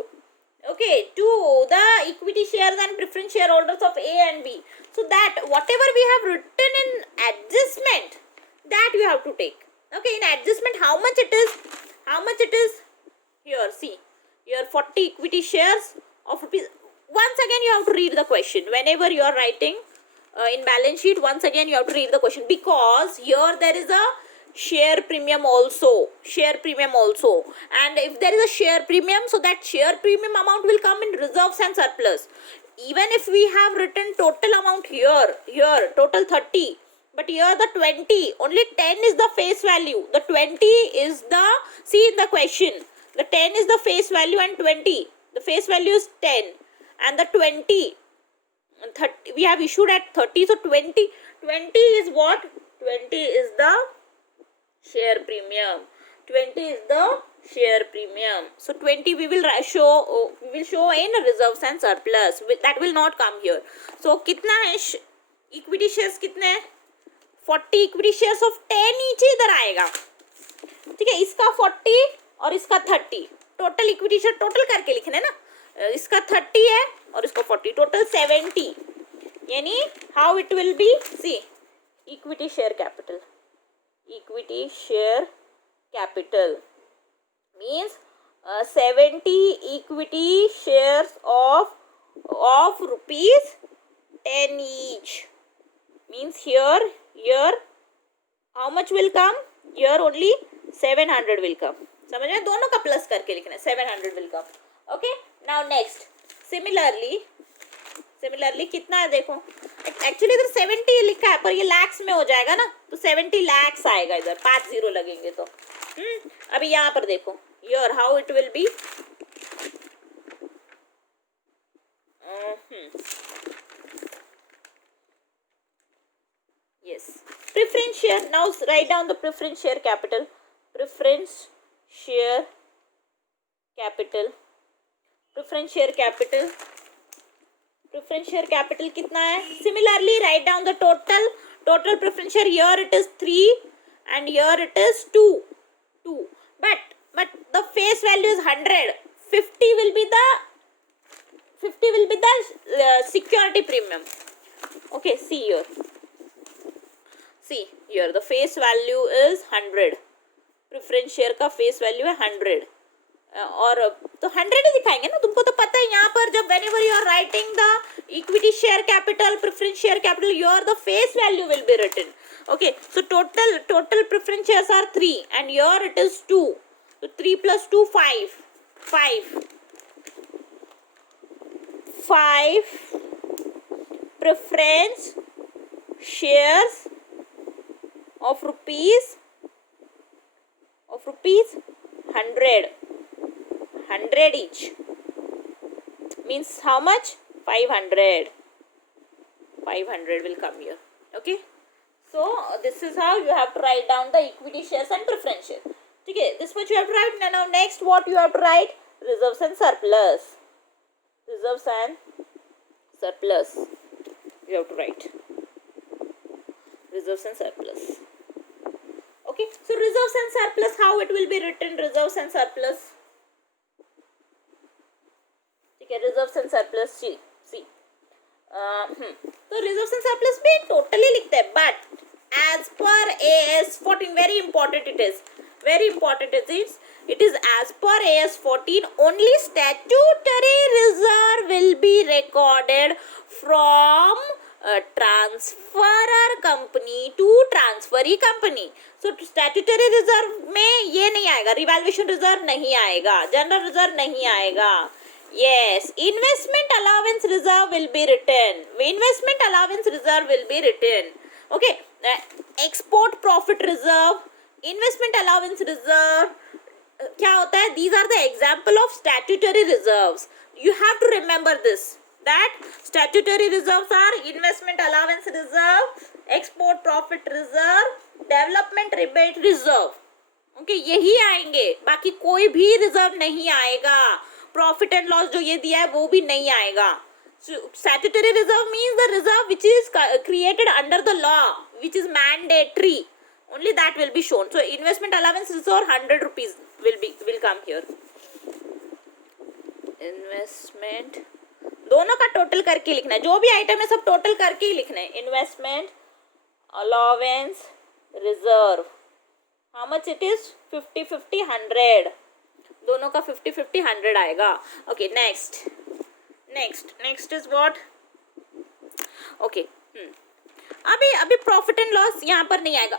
okay, to the equity shares and preference shareholders of A and B. So that whatever we have written in adjustment, that you have to take. Okay, in adjustment how much it is, here see, here 40 equity shares of rupees. Once again you have to read the question whenever you are writing in balance sheet. Once again you have to read the question, because here there is a share premium also, and if there is a share premium, so that share premium amount will come in reserves and surplus. Even if we have written total amount here total 30, but here the 20, only 10 is the face value. The 20 is the, see in the question, the 10 is the face value and 20. The face value is 10 and the 20, 30, we have issued at 30. So 20 is what? 20 is the share premium. 20 is the share premium. So 20 we will show in reserves and surplus. That will not come here. So कितना है equity shares कितने हैं? 40 equity shares of 10 each इधर आएगा. ठीक है, इसका 40 और इसका 30. टोटल इक्विटी शेयर टोटल करके लिखना है ना. इसका 30 है और इसका 40, टोटल 70. यानी how it will be, C equity share capital. Equity share capital means 70 equity shares of rupees 10 each. Means here how much will come? Here only 700 will come. समझ में? दोनों का प्लस करके लिखना है. 700 will come. Okay, now next similarly कितना है देखो. एक्चुअली इधर 70 लिखा है पर ये लैक्स में हो जाएगा ना, तो 70 लैक्स आएगा इधर. 5 0 लगेंगे तो. अभी यहाँ पर देखो, here how it will B. yes, preference share. Now write down the preference share capital. Preference share capital कितना है? Similarly write down the total preference share. Here it is 3 and here it is 2. But the face value is 100. 50 will be the security premium. Okay, see here the face value is 100. Preference share का face value है 100. और तो 100 ही दिखाएंगे ना, तुमको तो पता है. यहाँ पर जब whenever you are writing the equity share capital, preference share capital, here the face value will be written. Okay, so total preference shares are 3 and here it is 2. So 3 plus 2 5 preference shares of rupees 100 each. Means how much? 500 will come here. Okay, so this is how you have to write down the equity shares and preference shares. Okay, this much you have to write. Now next what you have to write? Reserves and surplus. You have to write reserves and surplus. Okay, so reserves and surplus, how it will be written? Reserves and surplus. Okay, reserves and surplus. See. तो reserves and surplus भी totally लिखते हैं, but as per AS 14, very important it is. It is as per AS 14, only statutory reserve will be recorded from transferor company to transferee company. So statutory reserve में ये नहीं आएगा, revaluation reserve नहीं आएगा, general reserve नहीं आएगा. Yes, investment allowance reserve will be written. Okay, export profit reserve, investment allowance reserve, क्या होता है? These are the example of statutory reserves. You have to remember this, that statutory reserves are investment allowance reserve, export profit reserve, development rebate reserve. Okay, यही आएंगे, बाकी कोई भी reserve नहीं आएगा. प्रॉफिट एंड लॉस जो ये दिया है वो भी नहीं आएगा. Statutory reserve means the reserve which is created under the law, which is mandatory. Only that will be shown. So investment allowance reserve 100 rupees will come here. Investment, दोनों का टोटल करके लिखना है. जो भी आइटम है सब टोटल करके ही लिखना है. Investment allowance reserve, how much it is? 50-50 100. दोनों का 50-50 100 आएगा. Okay, next is what? Okay, अभी प्रॉफिट एंड लॉस यहाँ पर नहीं आएगा.